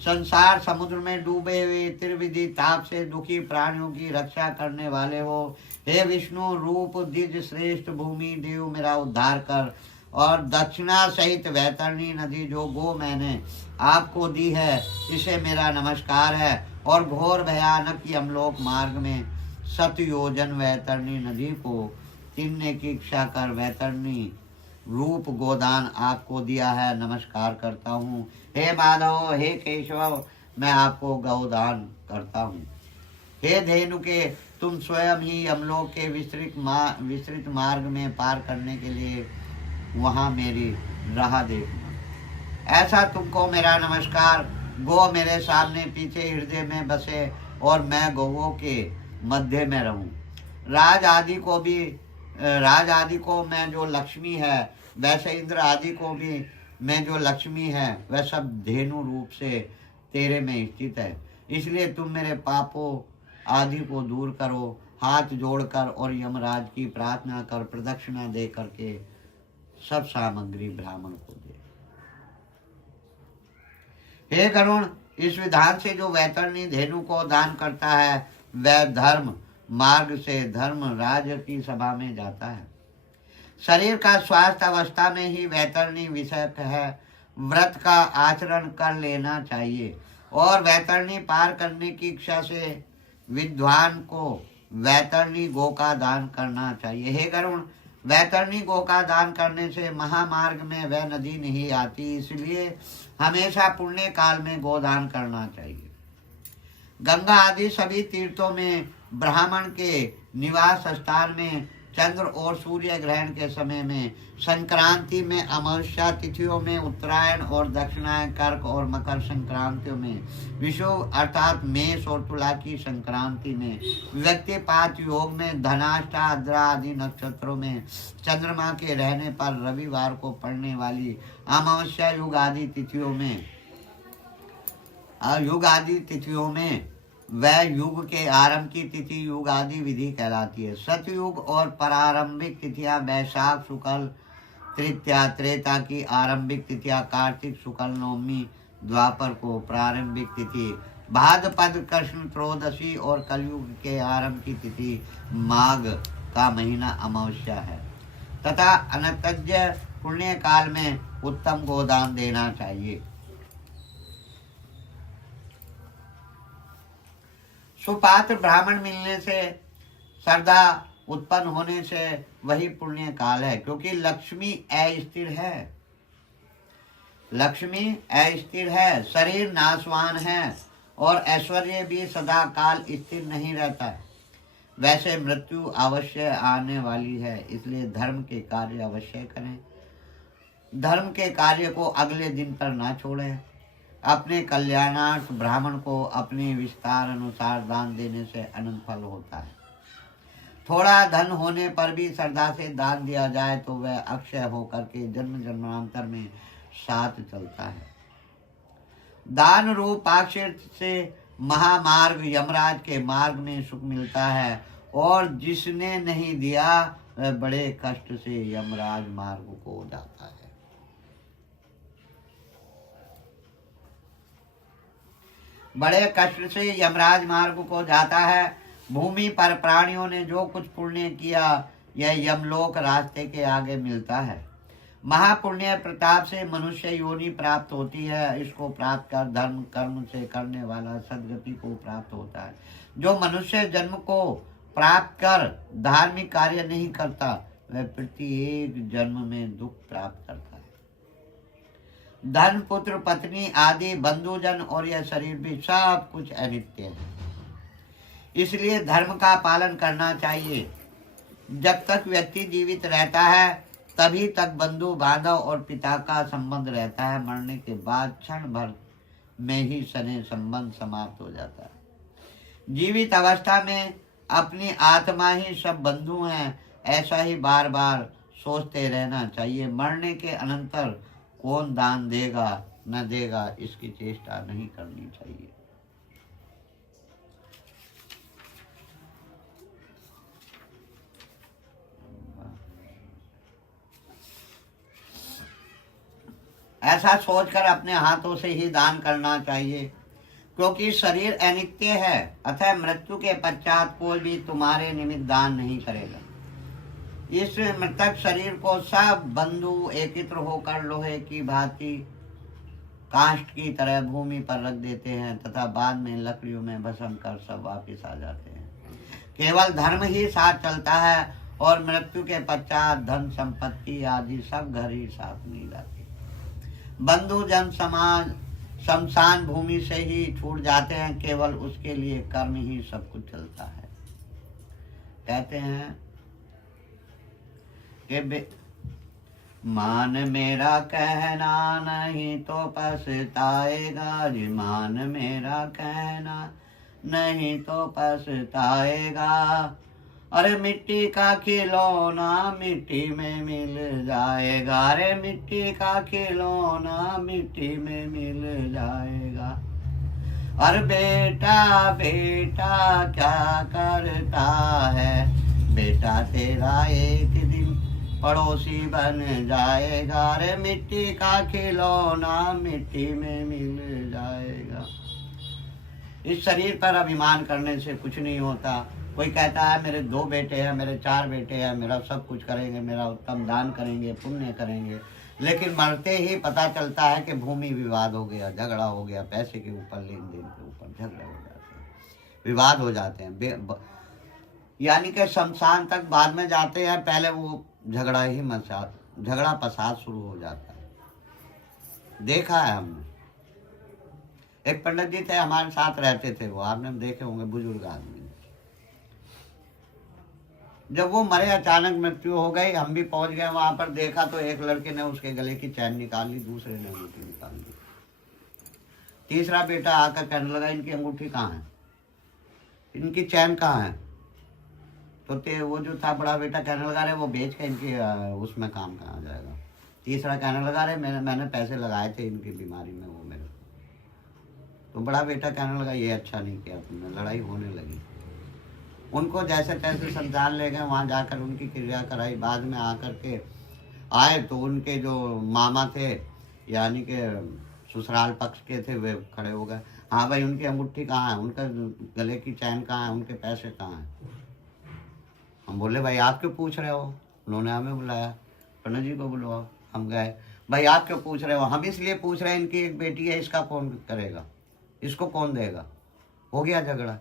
संसार समुद्र में डूबे हुए त्रिविधि ताप से दुखी प्राणियों की रक्षा करने वाले हो। हे विष्णु रूप द्विज श्रेष्ठ भूमि देव, मेरा उद्धार कर और दक्षिणा सहित वैतरणी नदी जो गो मैंने आपको दी है, इसे मेरा नमस्कार है। और घोर भयानक यमलोक मार्ग में 7 योजन वैतरणी नदी को तीनने की इच्छा कर वैतरणी रूप गोदान आपको दिया है, नमस्कार करता हूँ। हे माधव, हे केशव, मैं आपको गौदान करता हूँ। हे धेनु के तुम स्वयं ही यमलोक के विस्तृत मार्ग में पार करने के लिए वहाँ मेरी राह देखना। ऐसा तुमको मेरा नमस्कार। गो मेरे सामने पीछे हृदय में बसे और मैं गौओं के मध्य में रहूं। राज आदि को मैं जो लक्ष्मी है, वैसे इंद्र आदि को भी मैं जो लक्ष्मी है, वह सब धेनु रूप से तेरे में स्थित है। इसलिए तुम मेरे पापों आदि को दूर करो। हाथ जोड़कर और यमराज की प्रार्थना कर प्रदक्षिणा दे करके सब सामग्री ब्राह्मण को दे। हे गरुण, इस विधान से जो वैतरणी धेनु को दान करता है वह धर्म मार्ग से धर्म राज की सभा में जाता है। शरीर का स्वास्थ्य अवस्था में ही वैतरणी विषयक है। व्रत का आचरण कर लेना चाहिए और वैतरणी पार करने की इच्छा से विद्वान को वैतरणी गो का दान करना चाहिए। हे गरुण, वैतरणी गो का दान करने से महामार्ग में वह नदी नहीं आती, इसलिए हमेशा पुण्य काल में गोदान करना चाहिए। गंगा आदि सभी तीर्थों में ब्राह्मण के निवास स्थान में चंद्र और सूर्य ग्रहण के समय में, संक्रांति में, अमावस्या तिथियों में, उत्तरायण और दक्षिणायन, कर्क और मकर संक्रांतियों में, विषुव अर्थात मेष और तुला की संक्रांति में, व्यक्तिपात योग में, धनाष्टा आद्रा आदि नक्षत्रों में, चंद्रमा के रहने पर रविवार को पड़ने वाली अमावस्या युग आदि तिथियों में वह युग के आरंभ की तिथि युग आदि विधि कहलाती है। सतयुग और प्रारंभिक तिथियां वैशाख शुक्ल तृतीया, त्रेता की आरंभिक तिथियां कार्तिक शुक्ल नवमी, द्वापर को प्रारंभिक तिथि, भाद्रपद कृष्ण त्रयोदशी और कलयुग के आरंभ की तिथि माघ का महीना अमावस्या है तथा अनंतज्य पुण्य काल में उत्तम गोदान देना चाहिए। सुपात्र ब्राह्मण मिलने से, श्रद्धा उत्पन्न होने से वही पुण्य काल है, क्योंकि लक्ष्मी अस्थिर है। लक्ष्मी अस्थिर है, शरीर नाशवान है और ऐश्वर्य भी सदा काल स्थिर नहीं रहता। वैसे मृत्यु अवश्य आने वाली है, इसलिए धर्म के कार्य अवश्य करें। धर्म के कार्य को अगले दिन पर ना छोड़ें। अपने कल्याणार्थ ब्राह्मण को अपने विस्तार अनुसार दान देने से अनंत फल होता है। थोड़ा धन होने पर भी श्रद्धा से दान दिया जाए तो वह अक्षय होकर के जन्म जन्मांतर में साथ चलता है। दान रूप आक्षेप से महामार्ग यमराज के मार्ग में सुख मिलता है और जिसने नहीं दिया वह बड़े कष्ट से यमराज मार्ग को जाता है। बड़े कष्ट से यमराज मार्ग को जाता है। भूमि पर प्राणियों ने जो कुछ पुण्य किया यह यमलोक रास्ते के आगे मिलता है। महापुण्य प्रताप से मनुष्य योनि प्राप्त होती है। इसको प्राप्त कर धर्म कर्म से करने वाला सदगति को प्राप्त होता है। जो मनुष्य जन्म को प्राप्त कर धार्मिक कार्य नहीं करता वह प्रत्येक जन्म में दुख प्राप्त करता है। धन पुत्र पत्नी आदि बंधुजन और यह शरीर भी सब कुछ अनित्य है, इसलिए धर्म का पालन करना चाहिए। जब तक व्यक्ति जीवित रहता है तभी तक बंधु बांधव और पिता का संबंध रहता है। मरने के बाद क्षण भर में ही स्नेह संबंध समाप्त हो जाता है। जीवित अवस्था में अपनी आत्मा ही सब बंधु हैं, ऐसा ही बार बार सोचते रहना चाहिए। मरने के अनंतर कौन दान देगा न देगा इसकी चेष्टा नहीं करनी चाहिए। ऐसा सोचकर अपने हाथों से ही दान करना चाहिए, क्योंकि शरीर अनित्य है। अतः मृत्यु के पश्चात कोई भी तुम्हारे निमित्त दान नहीं करेगा। इस मृतक शरीर को सब बंधु एकत्र होकर लोहे की भांति काष्ठ की तरह भूमि पर रख देते हैं तथा बाद में लकड़ियों में भस्म कर सब वापस आ जाते हैं। केवल धर्म ही साथ चलता है और मृत्यु के पश्चात धन संपत्ति आदि सब घर ही साथ नहीं जाते। बंधु जन समाज शमशान भूमि से ही छूट जाते हैं, केवल उसके लिए कर्म ही सब कुछ चलता है। कहते हैं कि मान मेरा कहना नहीं तो पछताएगा जी, मान मेरा कहना नहीं तो पछताएगा। अरे मिट्टी का खिलौना मिट्टी में मिल जाएगा, अरे मिट्टी का खिलौना मिट्टी में मिल जाएगा। अरे बेटा बेटा क्या करता है, बेटा तेरा एक दिन पड़ोसी बन जाएगा, अरे मिट्टी का खिलौना मिट्टी में मिल जाएगा। इस शरीर पर अभिमान करने से कुछ नहीं होता। कोई कहता है मेरे 2 बेटे हैं, मेरे 4 बेटे हैं, मेरा सब कुछ करेंगे, मेरा उत्तम दान करेंगे, पुण्य करेंगे, लेकिन मरते ही पता चलता है कि भूमि विवाद हो गया, झगड़ा हो गया, पैसे के ऊपर, लेन देन के ऊपर झगड़े हो जाते हैं, विवाद हो जाते हैं। यानी कि शमशान तक बाद में जाते हैं, पहले वो झगड़ा फसाद शुरू हो जाता है। देखा है हमने। एक पंडित जी थे, हमारे साथ रहते थे, वो आपने देखे होंगे, बुजुर्ग आदमी। जब वो मरे, अचानक मृत्यु हो गई, हम भी पहुंच गए वहां पर, देखा तो एक लड़के ने उसके गले की चैन निकाल ली, दूसरे ने अंगूठी निकाल ली, तीसरा बेटा आकर कहने लगा इनकी अंगूठी कहाँ है, इनकी चैन कहाँ है। तो वो जो था बड़ा बेटा कहने लगा, अरे वो बेच के इनकी उसमें काम कहाँ जाएगा। तीसरा कहने लगा, अरे मैंने पैसे लगाए थे इनकी बीमारी में, वो मेरे। तो बड़ा बेटा कहने लगा, ये अच्छा नहीं किया तुमने। लड़ाई होने लगी। उनको जैसे तैसे संतान ले गए, वहाँ जाकर उनकी क्रिया कराई। बाद में आकर के आए तो उनके जो मामा थे, यानी कि ससुराल पक्ष के थे, वे खड़े हो गए। हाँ भाई, उनकी अंगूठी कहाँ है, उनका गले की चैन कहाँ है, उनके पैसे कहाँ हैं। हम बोले भाई आप क्यों पूछ रहे हो। उन्होंने हमें बुलाया, पंडित जी को बुलवाओ। हम गए, भाई आप क्यों पूछ रहे हो। हम इसलिए पूछ रहे हैं, इनकी एक बेटी है, इसका कौन करेगा, इसको कौन देगा। हो गया झगड़ा।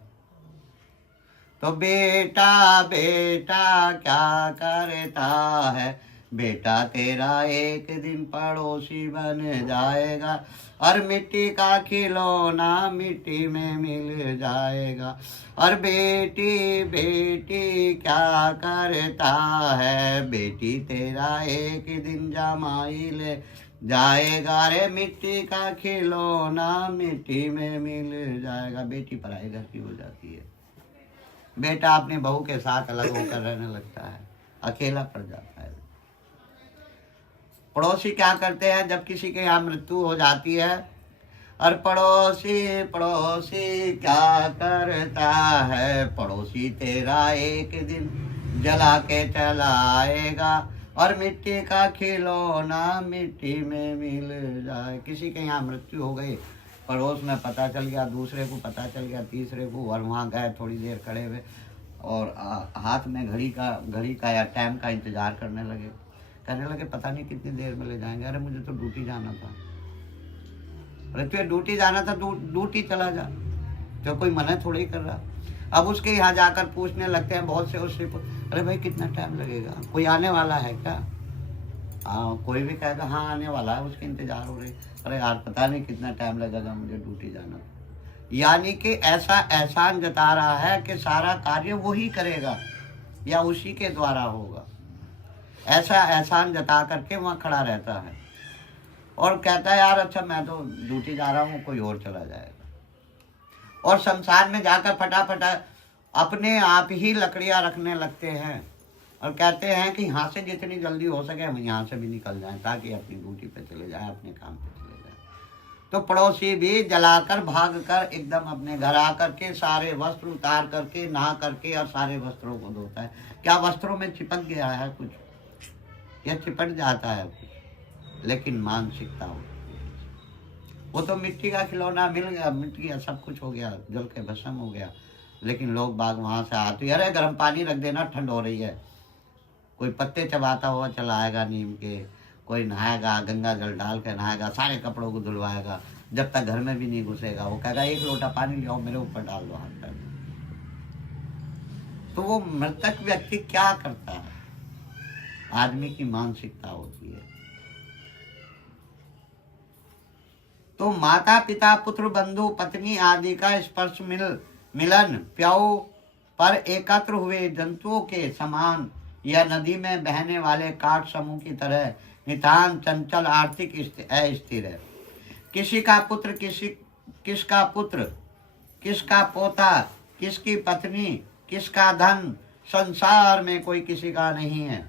तो बेटा बेटा क्या करता है, बेटा तेरा एक दिन पड़ोसी बन जाएगा, और मिट्टी का खिलौना मिट्टी में मिल जाएगा। और बेटी बेटी क्या करता है, बेटी तेरा एक दिन जमाई ले जाएगा, रे मिट्टी का खिलौना मिट्टी में मिल जाएगा। बेटी पराए घर की हो जाती है, बेटा अपनी बहू के साथ अलग होकर रहने लगता है, अकेला पड़ जाता है। पड़ोसी क्या करते हैं, जब किसी के यहाँ मृत्यु हो जाती है, और पड़ोसी पड़ोसी क्या करता है, पड़ोसी तेरा एक दिन जला के चला आएगा, और मिट्टी का खिलौना मिट्टी में मिल जाए। किसी के यहाँ मृत्यु हो गई, पड़ोस में पता चल गया, दूसरे को पता चल गया, तीसरे को, और वहाँ गए, थोड़ी देर खड़े हुए और हाथ में घड़ी का या टाइम का इंतजार करने लगे। कहने लगे पता नहीं कितनी देर में ले जाएंगे। अरे मुझे तो ड्यूटी जाना था। अरे तुझे ड्यूटी जाना था, ड्यूटी चला जा, तो कोई मना थोड़ी कर रहा। अब उसके यहाँ जाकर पूछने लगते हैं बहुत से, उससे अरे भाई कितना टाइम लगेगा, कोई आने वाला है क्या। हाँ, कोई भी कहेगा हाँ आने वाला है, उसके इंतजार हो रही। अरे यार पता नहीं कितना टाइम लगेगा, मुझे ड्यूटी जाना। यानी कि ऐसा एहसान जता रहा है कि सारा कार्य वही करेगा या उसी के द्वारा होगा। ऐसा एहसान जता करके वहाँ खड़ा रहता है और कहता है यार अच्छा मैं तो ड्यूटी जा रहा हूँ, कोई और चला जाएगा। और शमशान में जाकर फटाफट अपने आप ही लकड़ियाँ रखने लगते हैं और कहते हैं कि यहाँ से जितनी जल्दी हो सके हम यहाँ से भी निकल जाएं, ताकि अपनी ड्यूटी पे चले जाएं, अपने काम पे चले जाएं। तो पड़ोसी भी जलाकर भाग कर एकदम अपने घर आकर के सारे वस्त्र उतार करके नहा करके और सारे वस्त्रों को धोता है। क्या वस्त्रों में चिपक गया है कुछ या चिपट जाता है कुछ, लेकिन मानसिकता हो। वो तो मिट्टी का खिलौना मिल गया, मिट्टी का सब कुछ हो गया, जल के भस्म हो गया। लेकिन लोग बाग वहाँ से आते, अरे गर्म पानी रख देना, ठंड हो रही है। कोई पत्ते चबाता हुआ चला आएगा नीम के, कोई नहाएगा, गंगा जल डाल के नहाएगा, सारे कपड़ों को धुलवाएगा, जब तक घर में भी नहीं घुसेगा। वो कहेगा एक लोटा पानी ले आओ, मेरे ऊपर डाल दो हाथ पैर। तो वो मृतक व्यक्ति क्या करता है, आदमी की मानसिकता होती है। तो माता पिता पुत्र बंधु पत्नी आदि का स्पर्श मिलन प्याऊ पर एकत्र हुए जंतुओं के समान या नदी में बहने वाले काट समूह की तरह नितान चंचल आर्थिक अस्थिर है। किसी का पुत्र किसका पुत्र, किसका पोता, किसकी पत्नी, किसका धन, संसार में कोई किसी का नहीं है।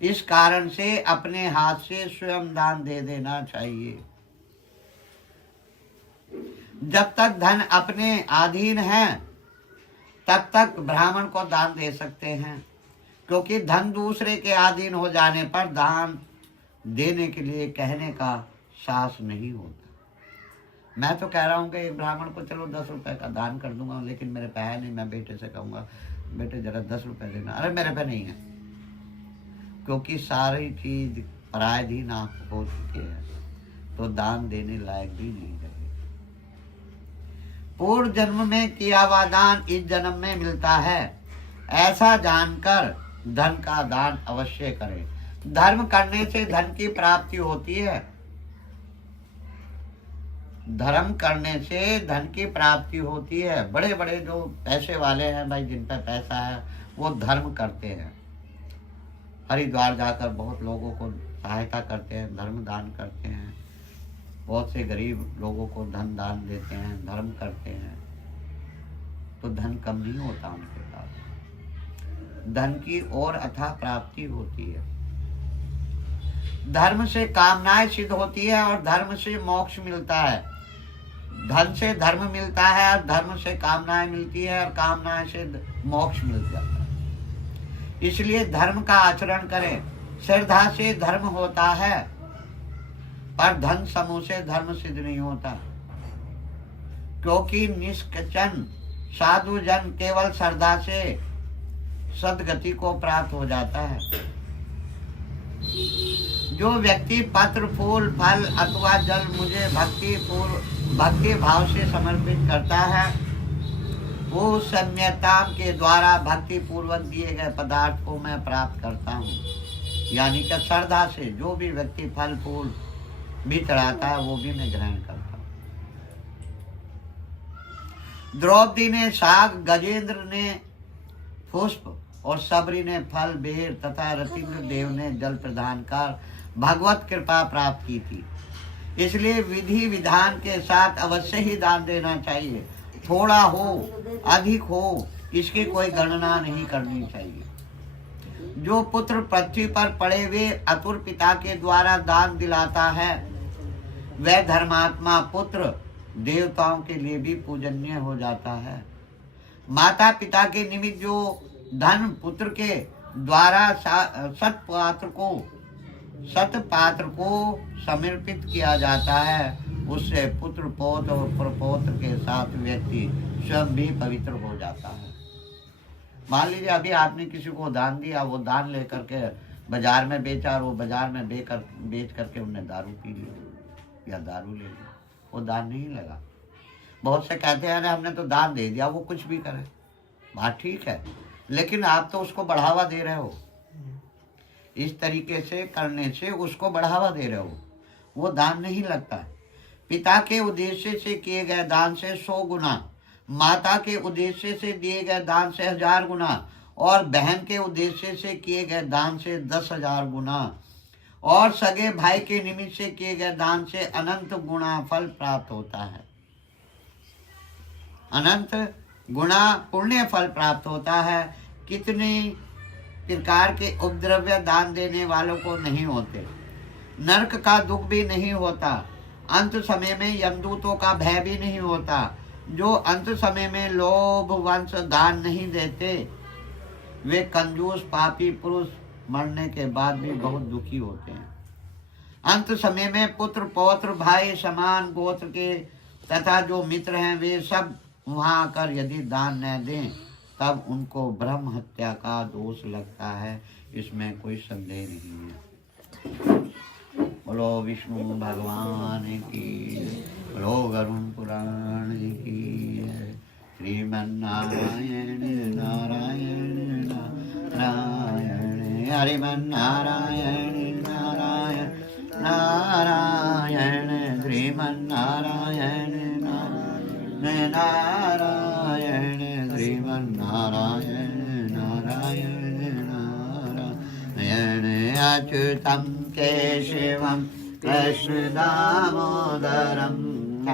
इस कारण से अपने हाथ से स्वयं दान दे देना चाहिए। जब तक धन अपने अधीन है तब तक ब्राह्मण को दान दे सकते हैं, क्योंकि धन दूसरे के अधीन हो जाने पर दान देने के लिए कहने का साहस नहीं होता। मैं तो कह रहा हूँ कि एक ब्राह्मण को चलो 10 रुपए का दान कर दूंगा, लेकिन मेरे पे है नहीं, मैं बेटे से कहूँगा बेटे जरा 10 रुपए देना, अरे मेरे पे नहीं है, क्योंकि सारी चीज पराधीन आप हो चुके हैं, तो दान देने लायक भी नहीं रहे। पूर्व जन्म में किया हुआ दान इस जन्म में मिलता है, ऐसा जानकर धन का दान अवश्य करें। धर्म करने से धन की प्राप्ति होती है, धर्म करने से धन की प्राप्ति होती है। बड़े बड़े जो पैसे वाले हैं भाई, जिन पे पैसा है, वो धर्म करते हैं, हरिद्वार जाकर बहुत लोगों को सहायता करते हैं, धर्म दान करते हैं, बहुत से गरीब लोगों को धन दान देते हैं, धर्म करते हैं, तो धन कम नहीं होता उनके पास, धन की और अथाह प्राप्ति होती है। धर्म से कामनाएं सिद्ध होती है और धर्म से मोक्ष मिलता है। धन से धर्म मिलता है और धर्म से कामनाएं मिलती है और कामनाएं से मोक्ष मिल जाता है। इसलिए धर्म का आचरण करें। श्रद्धा से धर्म होता है, पर धन समूह से धर्म सिद्ध नहीं होता, क्योंकि निष्कचन साधु जन केवल श्रद्धा से सदगति को प्राप्त हो जाता है। जो व्यक्ति पत्र फूल फल अथवा जल मुझे भक्ति भाव से समर्पित करता है, वो सम्यता के द्वारा भक्ति पूर्वक दिए गए पदार्थ को मैं प्राप्त करता हूँ। यानी कि श्रद्धा से जो भी व्यक्ति फल फूल भी चढ़ाता है, वो भी मैं ग्रहण करता हूँ। द्रौपदी ने साग, गजेंद्र ने पुष्प और सबरी ने फल बेर तथा रतिन्द्र देव ने जल प्रदान कर भगवत कृपा प्राप्त की थी। इसलिए विधि विधान के साथ अवश्य ही दान देना चाहिए। थोड़ा हो अधिक हो, इसकी कोई गणना नहीं करनी चाहिए। जो पुत्र पृथ्वी पर पड़े हुए अतुर पिता के द्वारा दान दिलाता है, वह धर्मात्मा पुत्र देवताओं के लिए भी पूजनीय हो जाता है। माता पिता के निमित्त जो धन पुत्र के द्वारा सतपात्र को समर्पित किया जाता है, उससे पुत्र पौत्र और प्रपौत्र के साथ व्यक्ति स्वयं भी पवित्र हो जाता है। मान लीजिए अभी आपने किसी को दान दिया, वो दान लेकर के बाजार में बेचा और वो बाजार में बेच करके उन्हें दारू पी ली या दारू ले ली, वो दान नहीं लगा। बहुत से कहते हैं हमने तो दान दे दिया, वो कुछ भी करे, बात ठीक है, लेकिन आप तो उसको बढ़ावा दे रहे हो। इस तरीके से करने से उसको बढ़ावा दे रहे हो, वो दान नहीं लगता। पिता के उद्देश्य से किए गए दान से 100 गुना, माता के उद्देश्य से दिए गए दान से 1000 गुना और बहन के उद्देश्य से किए गए दान से 10,000 गुना और सगे भाई के निमित्त से किए गए दान से अनंत गुना फल प्राप्त होता है। अनंत गुना पुण्य फल प्राप्त होता है। कितने प्रकार के उपद्रव्य दान देने वालों को नहीं होते, नरक का दुख भी नहीं होता, अंत समय में यमदूतों का भय भी नहीं होता। जो अंत समय में लोभ वंश दान नहीं देते, वे कंजूस पापी पुरुष मरने के बाद भी बहुत दुखी होते हैं। अंत समय में पुत्र पौत्र भाई समान गोत्र के तथा जो मित्र हैं, वे सब वहां आकर यदि दान न दें, तब उनको ब्रह्म हत्या का दोष लगता है, इसमें कोई संदेह नहीं है। बोलो विष्णु भगवान की, बोलो गरुण पुराण की, श्रीमन्नारायण नारायण नारायण, हरिमन्नारायण नारायण नारायण, श्रीमन्नारायण श्रीमन्नारायण नारायण श्रीमन्नारायण नारायण नारायण अच्युतं केशवं कृष्ण दामोदरं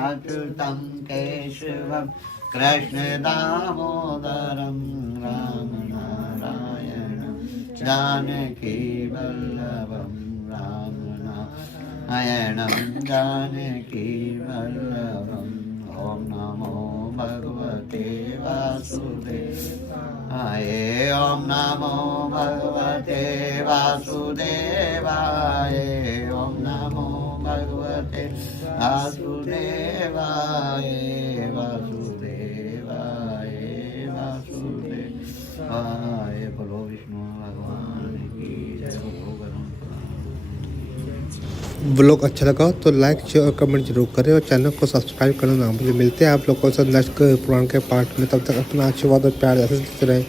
अच्युतं केशवं कृष्ण दामोदरं राम नारायण जानकी वल्लभं राम नारायणं जानकी वल्लभम् ॐ नमो भगवते वासुदेवाय ॐ नमो भगवते वासुदेवाय ॐ नमो भगवते वासुदेवाय वासुदेवाय वासुदेवाय बोलो विष्णु भगवान की जय बोलो गरुड़ ब्लॉग अच्छा लगा तो लाइक शेयर और कमेंट जरूर करें और चैनल को सब्सक्राइब करना ना भूलें। मिलते हैं आप लोगों से नेक्स्ट पुराण के पार्ट में। तब तक अपना आशीर्वाद और प्यार ऐसे देते रहें।